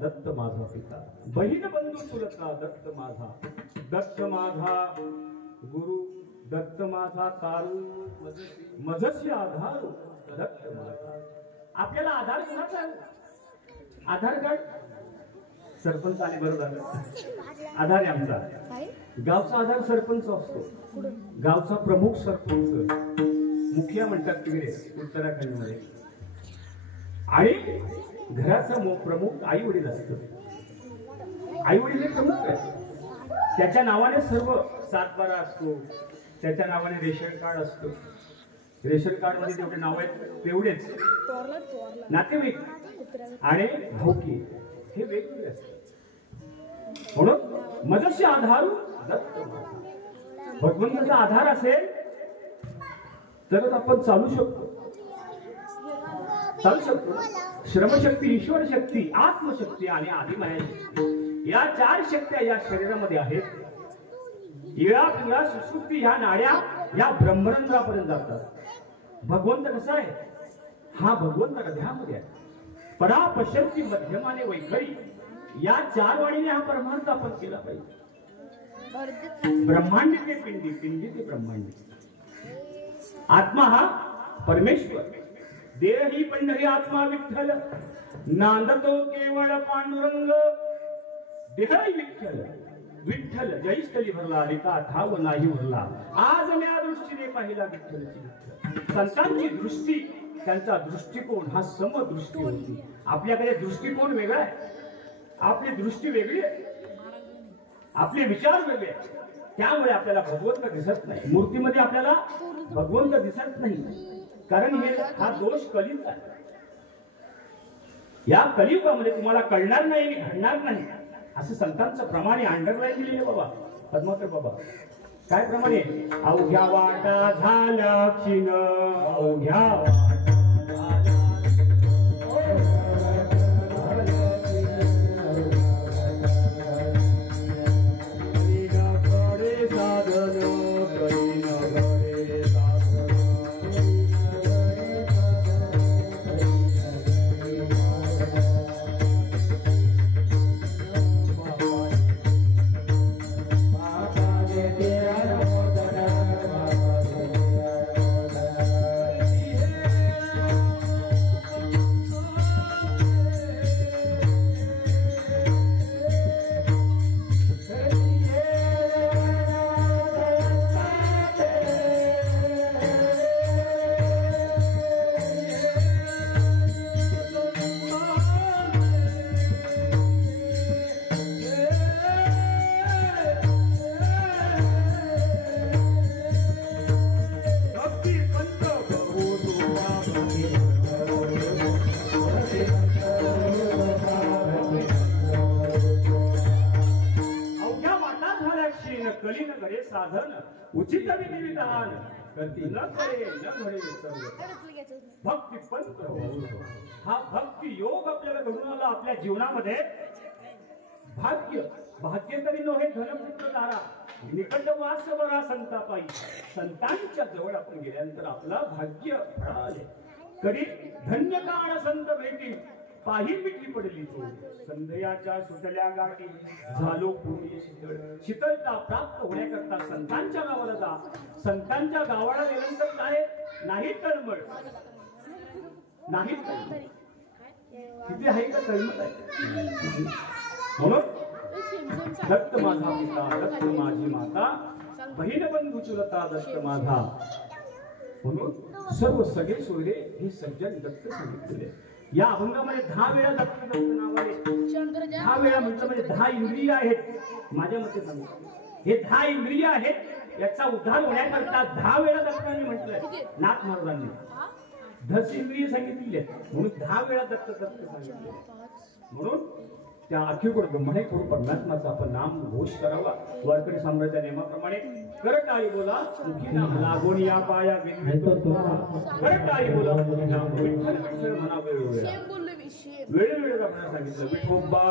दत्त माझा पिता, बहीण बंधू चुलता दत्त माझा, दत्त माझा गुरु, दत्त माझा कारू, मजसी आधार दत्त माझा. आपल्याला आधार कोणाचा आहे? आधार कार्ड सरपंच आले बरोबर आधार आहे आमचा. गावचा आधार सरपंच असतो, गावचा प्रमुख सरपंच, मुखिया म्हणतात तिकडे उत्तराखंड मध्ये, आणि घराचा प्रमुख आई वडील असतो. आई वडील हे प्रमुख आहे, त्याच्या नावाने सर्व सातबारा असतो, त्याच्या नावाने रेशन कार्ड असतो. रेशन कार्ड मध्ये जेवढे नाव आहेत तेवढेच नातेवाईक आणि भाऊकी हे वेगवेगळे असतात. म्हणून मजसी आधारू दत्त माझा. भगवंताचा आधार असेल तरच आपण चालू शकतो. श्रमशक्ती, ईश्वर शक्ती, आत्मशक्ती आणि आदिमाया शक्ती या चार शक्त्या या शरीरामध्ये आहेत. या सुसुप्ती ह्या नाड्या या ब्रह्मरंध्रापर्यंत जातात. भगवंत कसा आहे? हा भगवंत हृदयामध्ये आहे. परा पश्यंती मध्यमाने वैखरी या चार वाणीने हा परमार्थ आपण केला पाहिजे. ब्रह्मांडी ते पिंडी, पिंडी ते ब्रह्मांडी. आत्मा हा परमेश्वर, देह ही पंढरी आत्मा विठ्ठल, नांदतो केवळ पांडुरंग. देह विठ्ठल, विठ्ठल जयस्थली भरला, रिका ठाव नाही उरला. आज मी या दृष्टीने पाहिला विठ्ठलची विठ्ठल. संतांची दृष्टी, त्यांचा दृष्टिकोन हा समदृष्टी होती. आपल्याकडे दृष्टिकोन वेगळा आहे, आपली दृष्टी वेगळी आहे, आपले विचार वेगळे आहेत. त्यामुळे आपल्याला भगवंत दिसत नाही, मूर्तीमध्ये आपल्याला भगवंत दिसत नाही. कारण हा दोष कलियुग आहे. या कलियुगामध्ये तुम्हाला कळणार नाही, घडणार नाही असं संतांचं प्रमाणे अंडरलाईन केलेलं बाबा पद्माकर बाबा. काय प्रमाणे अवघ्या वाटा झाल्या क्षीण अवघ्या वाटा कलीन घडे साधन उचित विधिविधान करती न करे न घडे सर्व भक्ती पंत हा भक्ती योग आपल्याला घडून आला आपल्या जीवनामध्ये भाग्य भाग्य तरी नव्हे धनपुत्र तारा निकट वास बरा संतापाई संतांच्या जवळ आपण गेल्यानंतर आपलं भाग्य फळाले कधी धन्य काळ संत भेटी पाही मिठी पडली तो संध्याच्या सुटल्या गाठी झालो पूर्वी शीतळ शीतलता प्राप्त होण्याकरता संतांच्या गावाला जा संतांच्या गावाला गेल्यानंतर काय नाही तळमळ नाही किती आहे का तळमळ आहे म्हणून दत्त माझा पिता दत्त माझी माता बहीण बंधू चुलता दत्त माझा म्हणून सर्व सगळे सोयरे हे सज्जन दत्त सांगितले या अभंगामध्ये 10 वेळा दत्त दत्त नावाने 10 वेळा म्हटलं म्हणजे 10 इंद्रिय आहेत माझ्या मते सांगितलं हे 10 इंद्रिय आहेत याचा उद्धार होण्याकरता 10 वेळा दत्तांनी म्हटलंय नाथ महाराजांनी 10 इंद्रिय सांगितली म्हणून 10 वेळा दत्त दत्त सांगितले म्हणून त्या अखिलकोट ब्रह्मणे परमात्माचा आपण नाम घोष करावा वारकरी साम्राज्याच्या नियमाप्रमाणे करटाळी बोला लागून या पाया करटाळी बोला विठ्ठल विठ्ठल म्हणा वेळोवेळी आपण सांगितलं विठोबा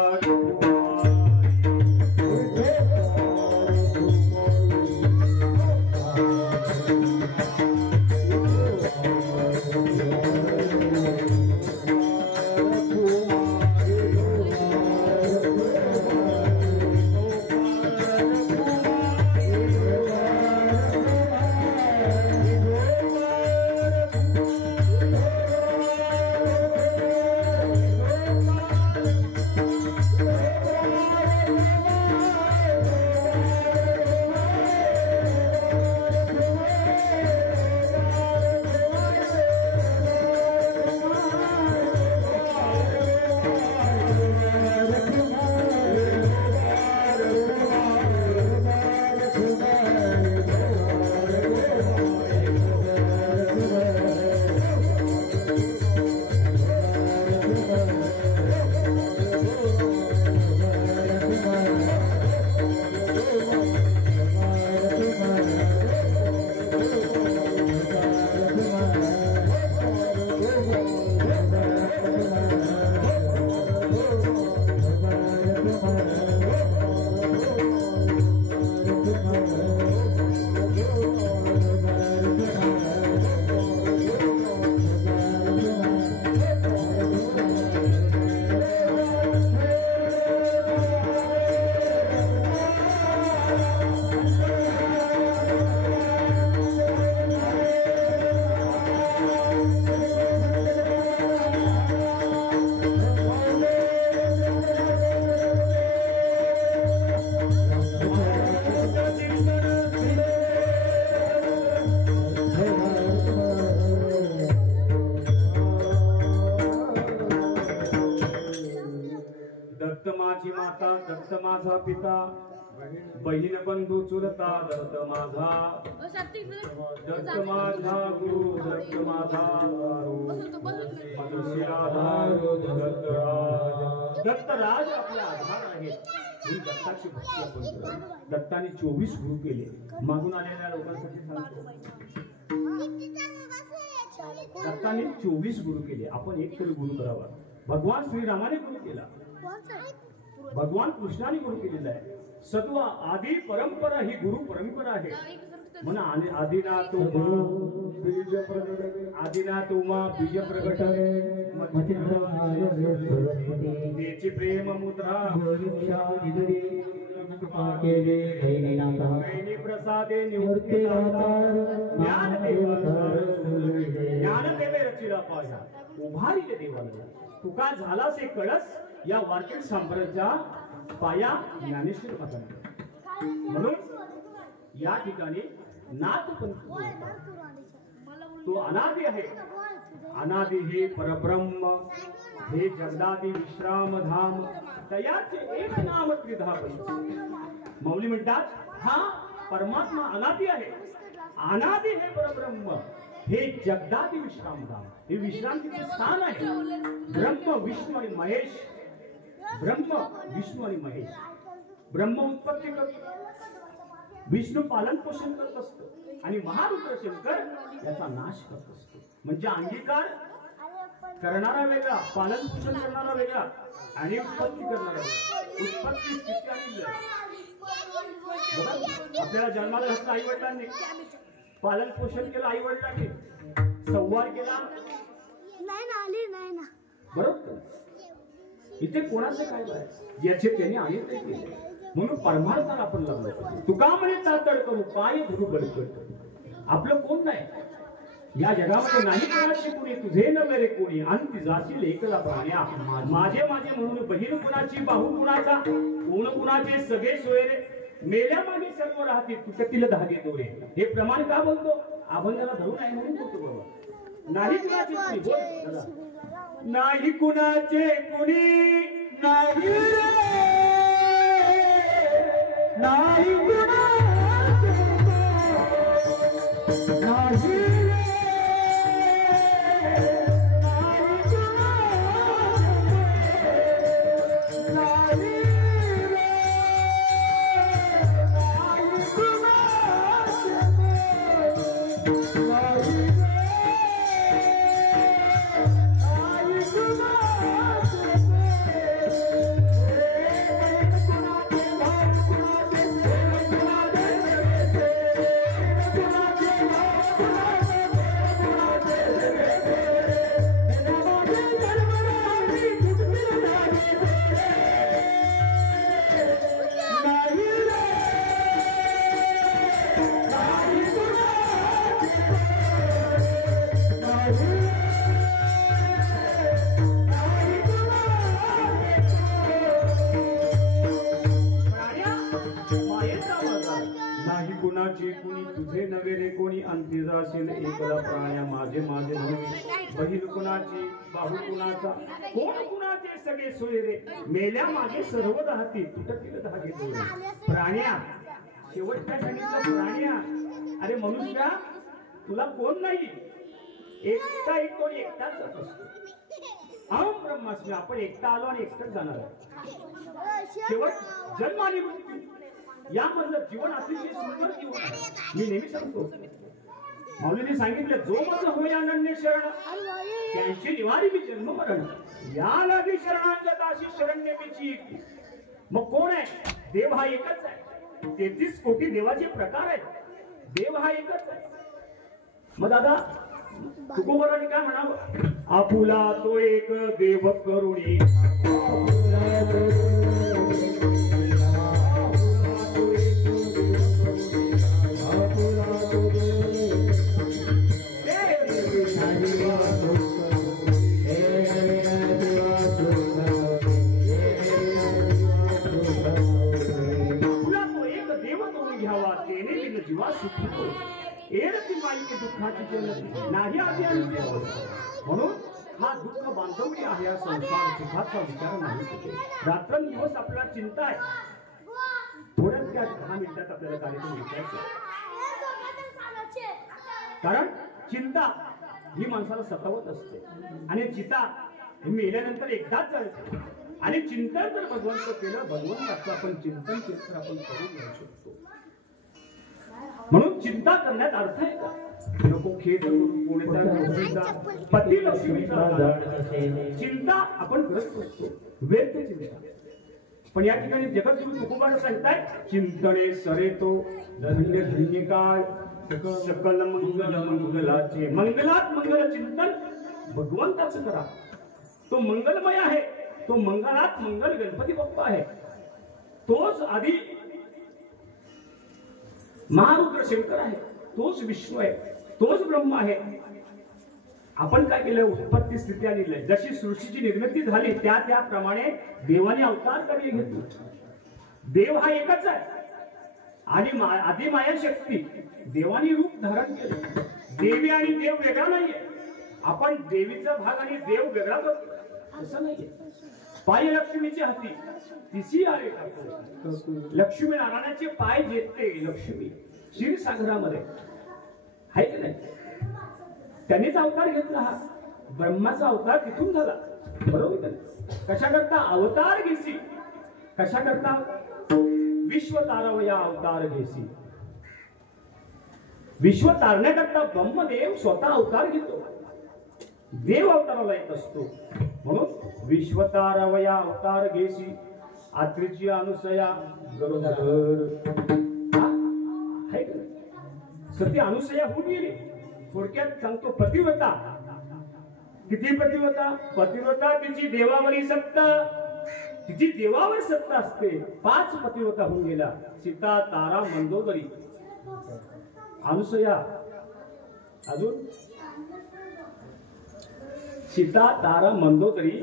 दत्त माझा पिता बहीण बंधू चुलता दत्त माझा दत्त माझा गुरु दत्त माझा दत्तराज आपला आधार आहे ही दत्ताची भक्ती आपण करू. दत्ताने 24 गुरु केले. मागून आलेल्या लोकांसाठी सांगतो, दत्ताने 24 गुरु केले. आपण एक तरी गुरु करावा. भगवान श्रीरामाने गुरु केला, भगवान कृष्णाने गुरु केलेला आहे. सत्व आदी परंपरा ही गुरु परंपरा आहे. म्हणा आदिनाथ उमा बीज प्रगट त्याची प्रेम मुद्रा प्रसादे निवृत्ती ज्ञानदेवे रचिला पाया उभारिले देवाला. तुका झालास एक कळस या वारकरी संप्रदायाचा पाया ज्ञानेश्वर महाराज. म्हणून या ठिकाणी नाथपंथ तो अनादि आहे. अनादि हे परब्रह्म, हे जगदादि विश्राम धाम, तयाचे एक नाम त्रिधा पंच. मौली म्हणतात हा परमात्मा अनादि आहे. अनादि हे परब्रह्म, हे जगदादि विश्राम धाम, हे विश्रांतीचे स्थान आहे. ब्रह्म विष्णू आणि महेश, ब्रह्म विष्णू आणि महेश. ब्रह्म उत्पत्ती करतो, विष्णू पालन पोषण करत असतो आणि महारुद्र शंकर याचा नाश करत असतो. म्हणजे अंगीकार करणारा वेगळा, पालन पोषण करणारा वेगळा आणि उत्पत्ती करणारा वेगळा. उत्पत्ती स्थिती आणि लय. आपल्याला जन्माला घातलं आई वडिलांनी, पालन पोषण केलं आई वडिलांनी, संवाद केला बरोबर. इथे कोणाचं काय आहे याचे त्यांनी आणि ते केले. म्हणून परमार्थाला आपण लागलो. तुका म्हणे चातड करू पाय धरू बळकट. आपलं कोण नाही या जगामध्ये, नाही कोणाचे कोणी, तुझे न मेरे कोणी, अंती जाशील एकला प्राण्या. माझे माझे म्हणून बहीण कुणाची, बाहू कुणाचा, कोण कुणाचे, सगळे सोयरे मेल्या मागे सर्व राहतील, तुटतील धागे दोरे. हे प्रमाण का बोलतो? अभंगाला धरून आहे म्हणून बोलतो बाबा. नाही कुणाचे कोणी, बोल नाही कुणाचे कोणी, नाही नाही कुणाचे नाही तुझे नवेरे कोणी अंती जाशील एकला प्राण्या. माझे माझे म्हणून बहीण कुणाची, बाहू कुणाचा, कोण कुणाचे, सगळे सोयरे मेल्या मागे सर्व राहतील, तुटतील धागे दोरे. प्राण्या शेवट काय सांगितलं? प्राण्या अरे मनुष्या तुला कोण नाही, एकटा एक कोणी एकटाच जात असतो. अहम ब्रह्मास्मी, आपण एकटा आलो आणि एकटाच जाणार. शेवट जन्म आणि मृत्यू यामधलं जीवन अतिशय सुंदर जीवन आहे. मी नेहमी सांगतो, माऊलीने सांगितलं जो माझं होय अनन्य शरण त्यांची निवारी मी जन्म मरण. या लागी शरणांगत अशी शरण्यतेची. मग कोण आहे? देव हा एकच आहे. 33 कोटी देवाचे प्रकार आहेत. देव हा एकच आहे. मग दादा तुकोबराने काय म्हणावं? आपुला तो एक देव करुणी, जीवा सुखी एरती माईके दुःखाची जन्नती नाही आधी. म्हणून हा दुःख बांधवणी आहे. या संसार सुखाचा विचार नाही. रात्रंदिवस आपल्याला चिंता आहे. थोड्याच त्या 10 मिनिटात आपल्याला कार्यक्रम विचारायचा. कारण चिंता ही माणसाला सतावत असते आणि चिता हे मेल्यानंतर एकदाच जायचं. आणि चिंतन जर भगवंत केलं, भगवंताचं आपण चिंतन केलं तर आपण करून घेऊ शकतो. म्हणून चिंता करण्यात अर्थ आहे का? नको खेद करून कोणत्या पती लक्ष्मीचा चिंता आपण करत असतो, व्यर्थ चिंता. पण या ठिकाणी जगद्गुरु तुकोबाने सांगताय, चिंतने सरेतो धन्य धन्य काय सकल मंगल मंगलाचे. मंगलात मंगल चिंतन भगवंताचं करा, तो मंगलमय आहे. तो मंगलात मंगल गणपती बाप्पा आहे. तोच आधी महारुद्र शंकर आहे, तोच विष्णू आहे, तोच ब्रह्म आहे. आपण काय केलं? उत्पत्ती स्थिती आणि लय, जशी सृष्टीची निर्मिती झाली त्याप्रमाणे देवाने अवतार कार्य घेतले. देव हा एकच आहे आणि आधी माया शक्ती देवानी रूप धारण केले. देवी आणि देव वेगळा नाहीये. आपण देवीचा भाग आणि देव वेगळा करतो असं नाहीये. पाय लक्ष्मीचे हाती तिसी आले लक्ष्मी नारायणाचे पाय जेते लक्ष्मी क्षीरसागरामध्ये आहे की नाही. त्यांनीच अवतार घेतला. हा ब्रह्माचा अवतार तिथून झाला, बरोबर. कशा करता? अवतार घेसी. कशा करता? विश्व तारवया अवतार घेसी. विश्व तारण्याकरता ब्रह्मदेव स्वतः अवतार घेतो. देव अवताराला येत असतो. म्हणून विश्वतारवया अवतार घेसी आत्रीची अनुसया गरोदर. सती अनुसया होऊन गेली. थोडक्यात सांगतो, पतिव्रता. किती पतिव्रता? पतिव्रता तिची देवावरी सत्ता, तिची देवावर सत्ता असते. 5 पतिव्रता होऊन गेला. सीता, तारा, मंदोदरी, अनुसया, अजून सीता, तारा, मंदोदरी,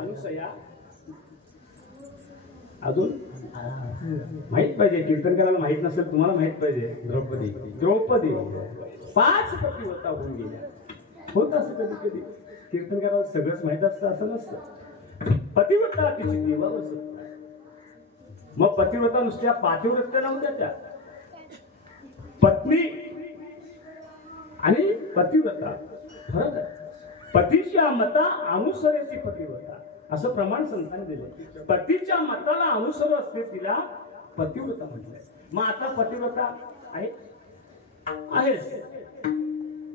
अनुसया, अजून माहित पाहिजे. कीर्तन करायला माहित नसेल, तुम्हाला माहित पाहिजे. द्रौपदी. द्रौपदी 5 पतिव्रता होऊन गेल्या. होत असं कधी कधी कीर्तन करायला सगळंच माहित असतं असं नसतं. पतिव्रता तिची देवावर सत्ता. मग पतिव्रता नुसत्या पातिव्रत्या नव्हत्या त्या. पत्नी आणि पतिव्रता फरक आहे. पतीच्या मता अनुसरेची पतिव्रता असं प्रमाण संतांनी दिले. पतीच्या मताला अनुसर असते तिला पतिव्रता म्हटलंय. मग आता पतिव्रता आहे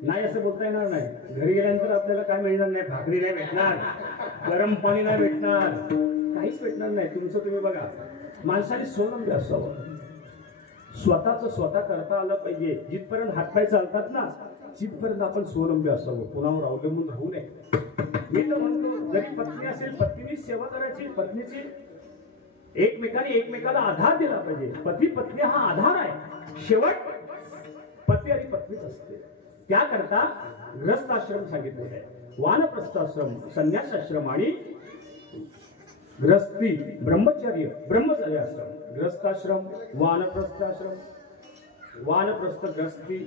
नाही असं बोलता येणार नाही. घरी गेल्यानंतर आपल्याला काय मिळणार नाही? भाकरी नाही भेटणार, गरम पाणी नाही भेटणार, काहीच भेटणार नाही. तुमचं तुम्ही बघा. माणसाने स्वावलंबी असावं. स्वतःच स्वतः करता आलं पाहिजे. जिथपर्यंत हातपाय चालतात ना तिथपर्यंत आपण स्वावलंबी असावं. कोणावर अवलंबून राहू नये. मी तर म्हणतो, जरी पत्नी असेल पत्नीची सेवा करायची. पत्नीची एकमेकाला आधार दिला पाहिजे. पती पत्नी हा आधार आहे. शेवट पती आणि पत्नीच असते. त्याकरता ग्रस्ताश्रम सांगितलेला आहे. वानप्रस्थाश्रम, संन्यासाश्रम आणि ग्रस्ती, ब्रह्मचर्य आश्रम. ग्रस्ताश्रम, वानप्रस्थाश्रम, वानप्रस्थ, ग्रस्ती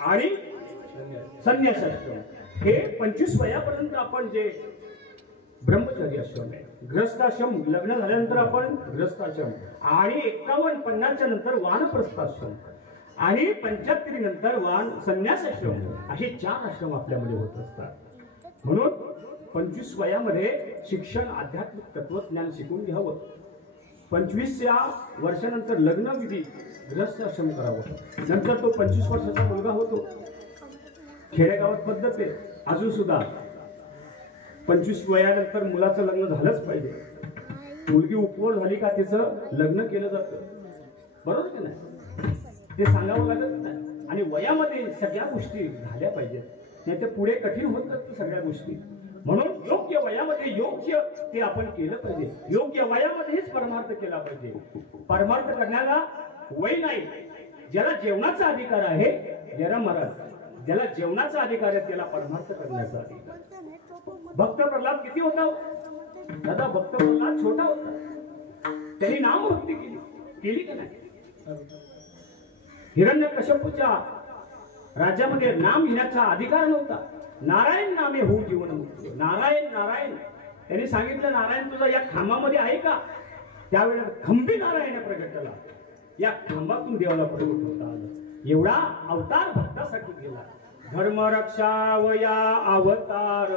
आणि संन्यासाश्रम. हे 25 वयापर्यंत आपण जे ब्रह्मचर्य आश्रम आहे. ग्रस्ताश्रम लग्न झाल्यानंतर आपण ग्रस्ताश्रम आणि 51-50च्या नंतर वानप्रस्थाश्रम आणि 75 नंतर संन्यासाश्रम असे 4 आश्रम आपल्यामध्ये होत असतात. म्हणून 25 वयामध्ये शिक्षण, आध्यात्मिक तत्वज्ञान शिकून घ्यावं. 25व्या वर्षानंतर लग्न विधी ग्रस्ताश्रम करावं. नंतर तो 25 वर्षाचा मुलगा होतो. खेडेगावात पद्धत आहे अजून सुद्धा. 25 वयानंतर मुलाचं लग्न झालंच पाहिजे. मुलगी उपवर झाली का तिचं लग्न केलं जातं, बरोबर की नाही? ते सांगावं लागत नाही. आणि वयामध्ये सगळ्या गोष्टी झाल्या पाहिजेत, नाही तर पुढे कठीण होतात सगळ्या गोष्टी. म्हणून योग्य वयामध्ये योग्य ते आपण केलं पाहिजे. योग्य वयामध्येच परमार्थ केला पाहिजे. परमार्थ करण्याला वय नाही. ज्याला जेवणाचा अधिकार आहे, ज्याला जेवणाचा अधिकार आहे त्याला परमार्थ करण्याचा अधिकार. भक्त प्रल्हाद किती होता दादा? भक्त प्रल्हाद छोटा होता. त्यांनी नामभक्ती केली का नाही? हिरण्यकश्यपूच्या राज्यामध्ये नाम घेण्याचा अधिकार नव्हता. नारायण नामे होऊ जीवन मुक्त. नारायण नारायण त्यांनी सांगितलं, नारायण तुझा या खांबामध्ये आहे का? त्यावेळेला खंबी नारायण प्रगटला. या खांबातून देवाला प्रगट होता आलं. एवढा अवतार भक्तासाठी केला. धर्म रक्षावया अवतार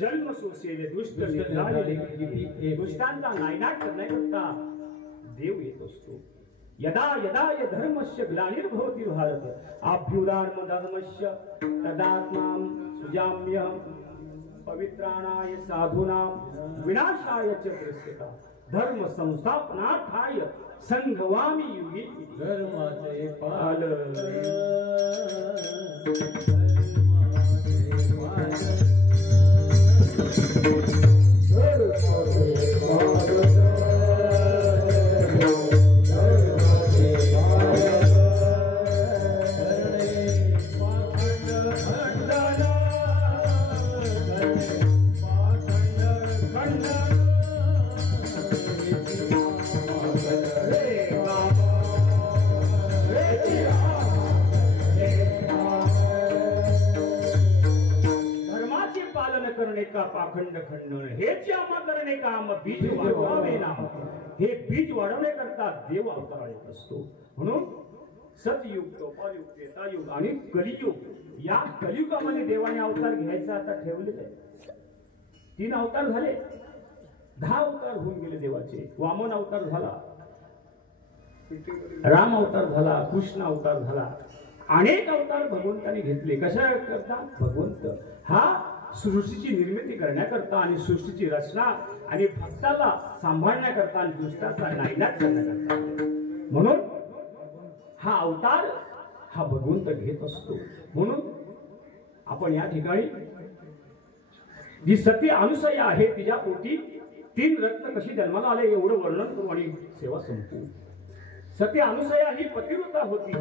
जन्म सोसेले दुष्ट दुष्टांचा नायनाट करण्याकरता देव येत असतो. यदा यदा य धर्मस्य ग्लानिर्भवति भारत अभ्युदात्म धर्मस्य तदात्मां सुजाम्यहं पवित्राणाय साधूनां विनाशाय च दृश्यता धर्म संस्थापनार्थाय संघवामि युगे धर्माचे पाल पाखंड खंडन हेच आम्हा करणे काम बीज वाढवावे ना हे बीज वाढवण्याकरता देव अवतार येत असतो. म्हणून सतयुग द्वापारयुग त्रेतायुग आणि कलियुग या कलियुगामध्ये देवाने अवतार घ्यायचा आता ठेवलेले आहे. 3 अवतार झाले, 10 अवतार होऊन गेले देवाचे. वामन अवतार झाला, राम अवतार झाला, कृष्ण अवतार झाला, अनेक अवतार भगवंताने घेतले. कशा करता भगवंत हा सृष्टीची निर्मिती करण्याकरता आणि सृष्टीची रचना आणि भक्ताला सांभाळण्याकरता आणि दुष्टाचा नायनाट करण्याकरता. म्हणून हा अवतार हा भगवंत घेत असतो. म्हणून आपण या ठिकाणी जी सती अनुसया आहे तिच्या पोटी 3 रत्न कशी जन्माला आले एवढं वर्णन करू आणि सेवा संपवू. सती अनुसया ही पतिव्रता होती,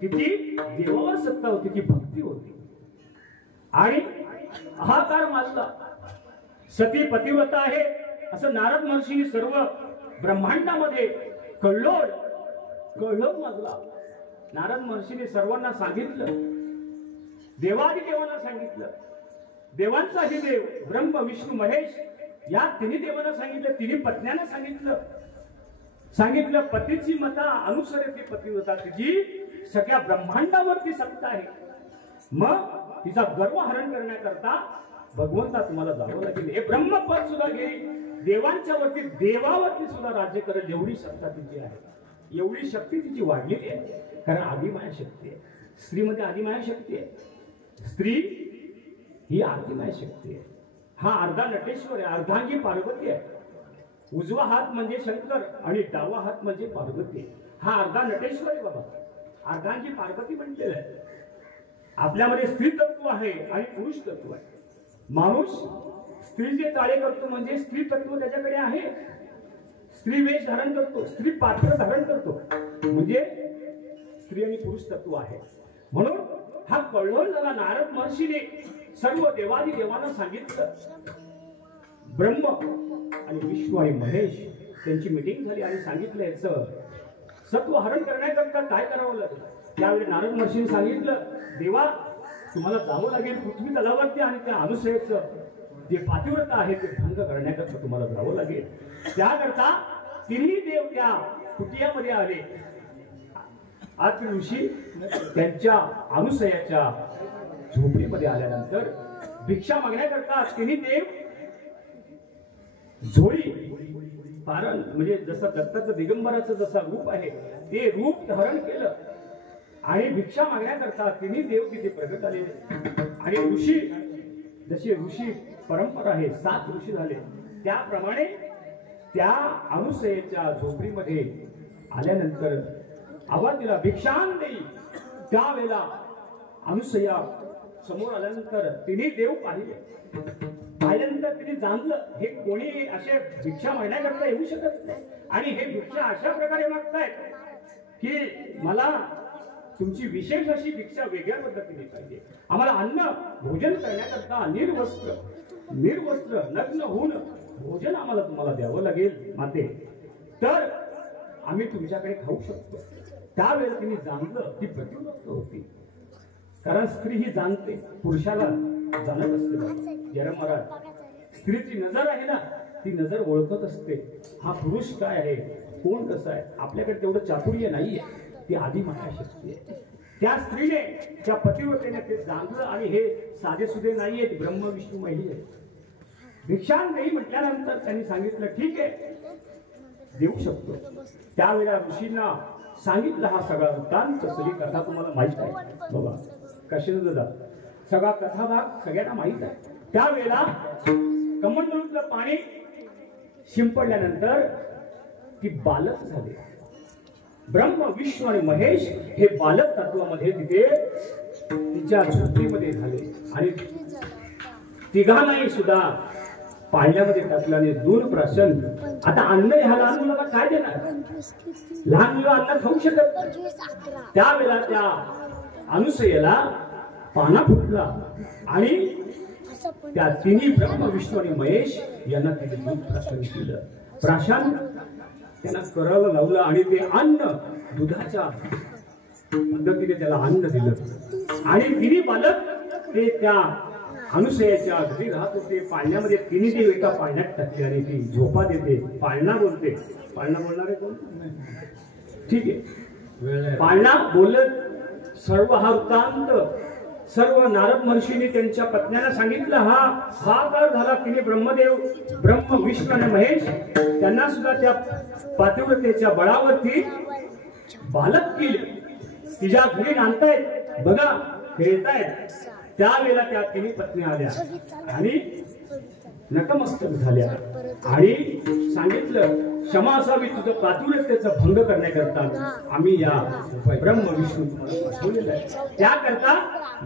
तिची देवावर सत्ता होती, ती भक्ती होती आणि हाकार माजला. सती पतिव्रता आहे असं नारद महर्षींनी सर्व ब्रह्मांडामध्ये कल्लोळ माजला. नारद महर्षींनी सर्वांना सांगितलं, देवादिदेवांना सांगितलं, देवांचाही देव ब्रह्म विष्णू महेश या 3 देवांना सांगितलं, 3 पत्न्यांना सांगितलं पतीची मता अनुसरती पतिव्रता, तिची सगळ्या ब्रह्मांडावरती सत्ता आहे. मग तिचा गर्व हरण करण्याकरता भगवंता तुम्हाला जावं लागेल. हे ब्रह्मपद सुद्धा घेईल, देवांच्या वरती देवावरती सुद्धा राज्य करेल एवढी सत्ता तिची आहे, एवढी शक्ती तिची वाढलेली आहे. कारण आदिमाया शक्ती आहे, स्त्रीमध्ये आदिमाया शक्ती आहे, स्त्री ही आदिमाया शक्ती आहे. हा अर्धा नटेश्वर आहे, अर्धांगी पार्वती आहे. उजवा हात म्हणजे शंकर आणि डावा हात म्हणजे पार्वती. हा अर्धा नटेश्वर आहे बाबा, अर्धांगी पार्वती म्हटलेलं आहे. आपल्यामध्ये स्त्री तत्व आहे आणि पुरुष तत्व आहे. माणूस स्त्री जे चाळे करतो म्हणजे स्त्री तत्व त्याच्याकडे आहे. स्त्री वेश धारण करतो, स्त्री पात्र धारण करतो म्हणजे स्त्री आणि पुरुष तत्व आहे. म्हणून हा कळवळ झाला. नारद महर्षीने सर्व देवादी देवांना सांगितलं. ब्रह्म आणि विष्णू आणि महेश त्यांची मीटिंग झाली आणि सांगितलं याचं सत्व हरण करण्याकरता काय करावं लागेल. त्यावेळी नारद महर्षींनी सांगितलं, देवा तुम्हाला जावं लागेल पृथ्वी तलावरती आणि त्या अनुसयेचं जे पातिव्रता आहे ते भंग करण्याकरता तुम्हाला जावं लागेल. त्याकरता 3 देव त्या कुटियामध्ये आले. आत ऋषी त्यांच्या अनुसयाच्या झोपडीमध्ये आल्यानंतर भिक्षा मागण्याकरता 3 देव झोळी पारण म्हणजे जसं दत्ताचं दिगंबराचं जसं रूप आहे ते रूप धारण केलं आणि भिक्षा मागण्याकरता 3 देव तिथे प्रगट आले. आणि ऋषी जशी ऋषी परंपरा आहे 7 ऋषी झाले त्याप्रमाणे त्या अनुसयेच्या झोपडीमध्ये आल्यानंतर आवाज दिला, भिक्षान देई. त्यावेळेला अनुसया समोर आल्यानंतर 3 देव पाहिल्यानंतर तिने जाणलं हे कोणी असे भिक्षा मागण्याकरता येऊ शकत नाही आणि हे भिक्षा अशा प्रकारे मागतायत की मला तुमची विशेष अशी भिक्षा वेगळ्या पद्धतीने पाहिजे. आम्हाला अन्न भोजन करण्याकरता निर्वस्त्र नग्न होऊन भोजन आम्हाला तुम्हाला द्यावं लागेल माते. तर आम्ही तुमच्याकडे खाऊ शकतो. त्यावेळेला तिने जाणलं ती प्रतिवृत्त होती. कारण स्त्री ही जाणते, पुरुषाला जाणत असते. जरा महाराज, स्त्रीची नजर आहे ना, ती नजर ओळखत असते. हा पुरुष काय आहे, कोण कसं आहे. आपल्याकडे तेवढं चातुर्य नाहीये. ती आधी महाशक्ती आहे. त्या स्त्रीने, त्या पतिव्रतेने ते जाणलं. आणि हे साधे सुधे नाहीयेत, ब्रह्म विष्णू महिली आहेत. भिक्षान नाही म्हटल्यानंतर त्यांनी सांगितलं ठीक आहे, देऊ शकतो. त्यावेळेला ऋषींना सांगितलं हा सगळा वृत्तांत, सगळी कथा तुम्हाला माहित आहे बाबा, कशाला जात सगळा कथा भाग सगळ्यांना माहित आहे. त्यावेळेला कमंडलूतलं पाणी शिंपडल्यानंतर ती बालक झाले. ब्रह्म विष्णू आणि महेश हे बालक तत्वामध्ये तिथे तिच्या झोपडीमध्ये झाले. आणि तिघांनाही सुद्धा पाळण्यामध्ये टाकल्याने दूर प्राशन. आता अन्न ह्या लहान मुलाला काय देणार, लहान मुलं अन्न खाऊ शकत. त्यावेळेला त्या अनुसयेला पाना फुटला आणि त्या तिन्ही ब्रह्म विष्णू आणि महेश यांना त्याने दूध प्राशन केलं. प्राशन त्यांना करायला लावलं आणि ते अन्न दुधाच्या पद्धतीने त्याला अन्न दिलं. आणि तिन्ही बालक ते त्या अनुसयाच्या घरी राहत होते. पाळण्यामध्ये तिन्ही देव एका पाळण्यात टाकले आणि ती झोपा देते. पाळणा बोलते. पाळणा बोलणारे कोण, ठीक आहे. पाळणा बोलत सर्व हा वृत्तांत सर्व नारद महर्षींनी त्यांच्या पत्न्यांना सांगितलं. हा काळ झाला. तिने ब्रह्मदेव, ब्रह्म विष्णू आणि महेश त्यांना सुद्धा त्या पातिव्रतेच्या बळावरती बालक केले. तिच्या घरी नांदतायत बघा, खेळतायत. त्यावेळेला त्या तिन्ही पत्नी आल्या आणि नतमस्तक झाल्या आणि सांगितलं क्षमा असावी, तुझं पातिव्रतेचं भंग करण्याकरता आम्ही या ब्रह्म विष्णू तुम्हाला पाठवलेलं आहे. त्याकरता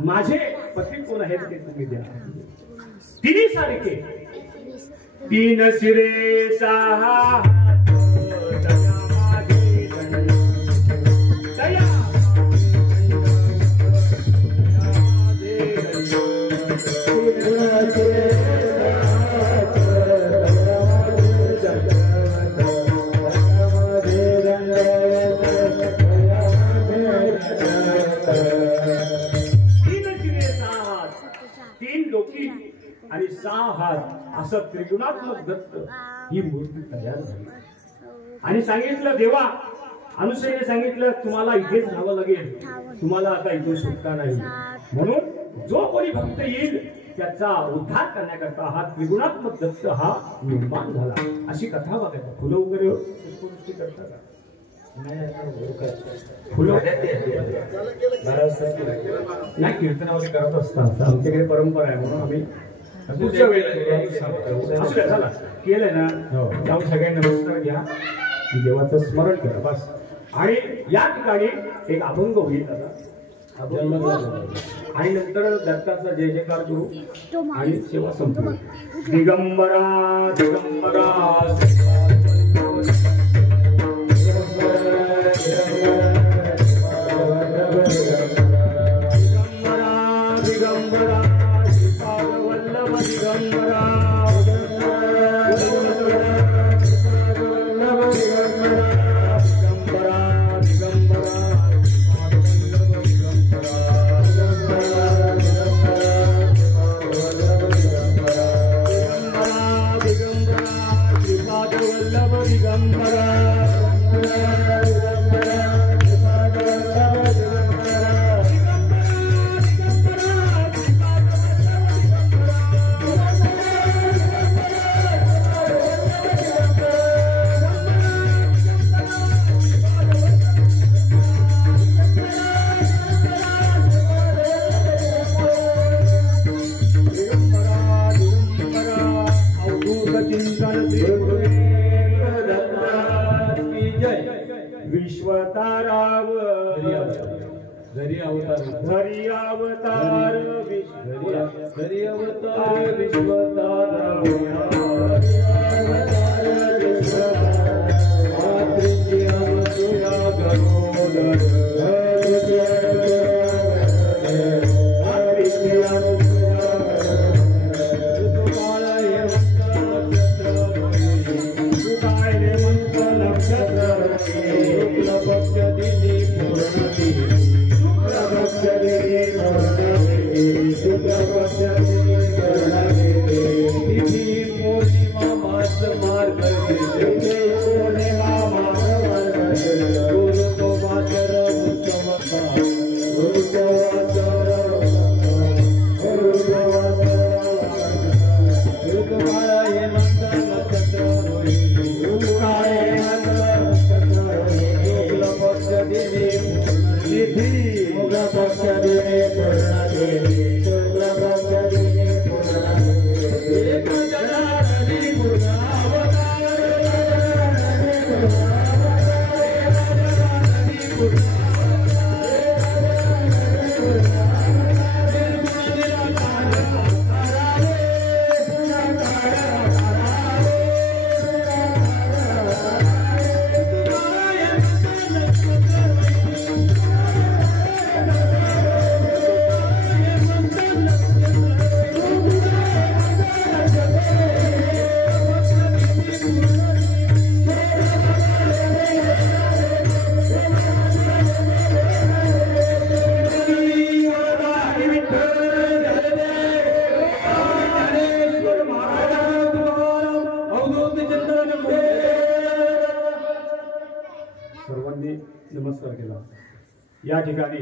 माझे पती कोण आहेत ते तुम्ही द्या. तिन्ही सारखे तीन शिरे सहा आणि 6 हात असं त्रिगुणात्मक दत्त ही मूर्ती तयार झाली. आणि सांगितलं देवा, अनुसयेने सांगितलं तुम्हाला इथेच राहावं लागेल, तुम्हाला आता इथून सुटका नाही. म्हणून जो कोणी भक्त येईल त्याचा उद्धार करण्याकरता हा त्रिगुणात्मक दत्त हा निर्माण झाला. अशी कथा बघायला. फुलं वगैरे पुष्पवृष्टी करता का? फुलं नाही, कीर्तन वगैरे करत असतात. आमच्याकडे परंपरा आहे म्हणून आम्ही पुढच्या वेळेला झाला केलंय ना, त्यामुळे सगळ्यांना नमस्कार घ्या, देवाचं स्मरण करा बस. आणि या ठिकाणी एक अभंग होईल आता आणि नंतर दत्ताचा जय जयकार करू आणि सेवा संपू. दिगंबरा दिगंबरा विश्वताराव घरी अवतार विश्वताराव नमस्कार केला। या ठिकाणी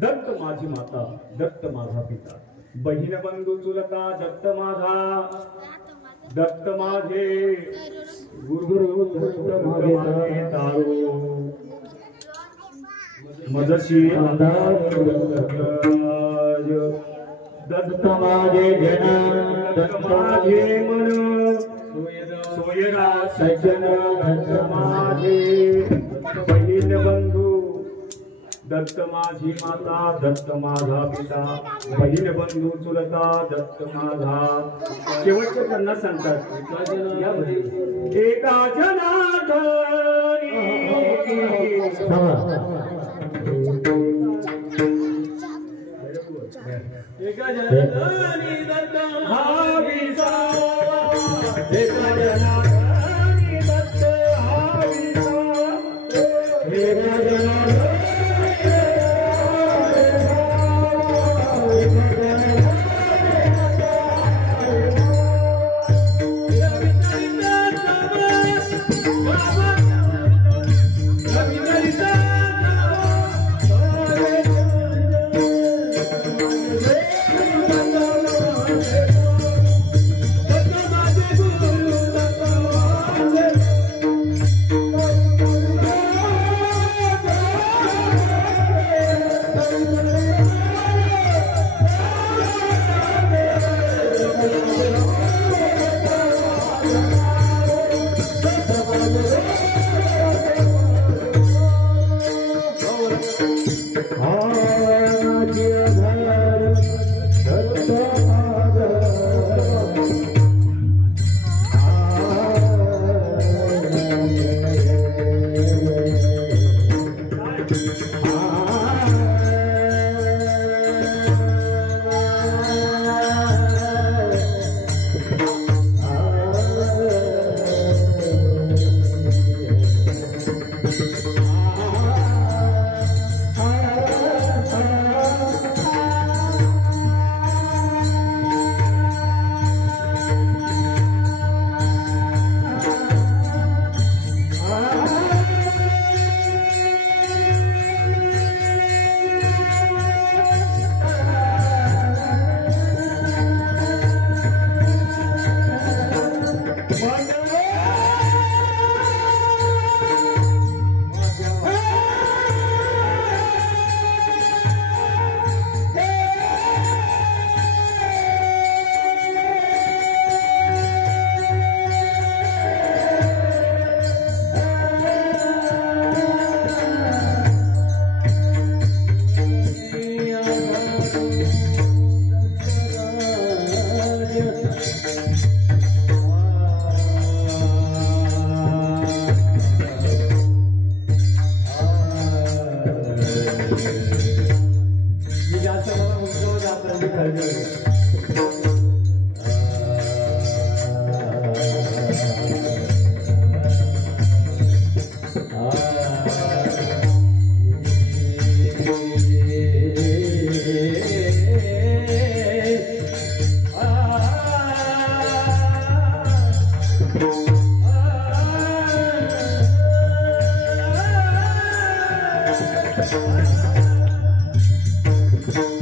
दत्त माझी माता, दत्त माझा पिता, बहीण बंधू चुलता दत्त माझा, दत्त माझे गुरु दत्त माझे तारो, मजशी दत्त माझे जन, दत्त माझे मन, सोयरा सज्जन दत्त माझे, बहीण बंधू दत्त माझी माता, दत्त माझा पिता, बहीण बंधू चुलता दत्त माझा। शेवटचे त्यांना सांगतात एका जनार्दनी एका जनार्दनी दत्त हा विसा, एका जनार्दनी दत्त हा विसा, एका जनार्दनी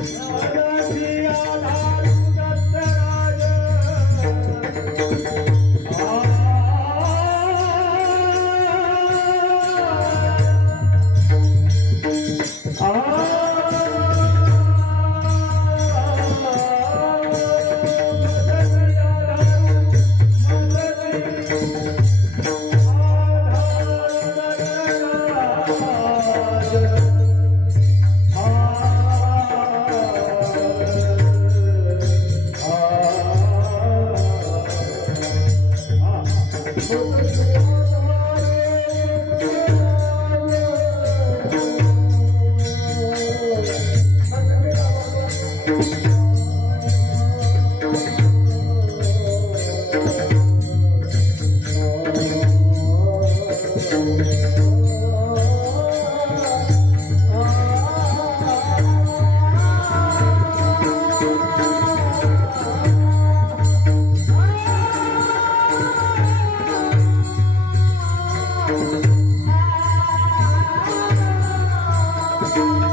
Thank you.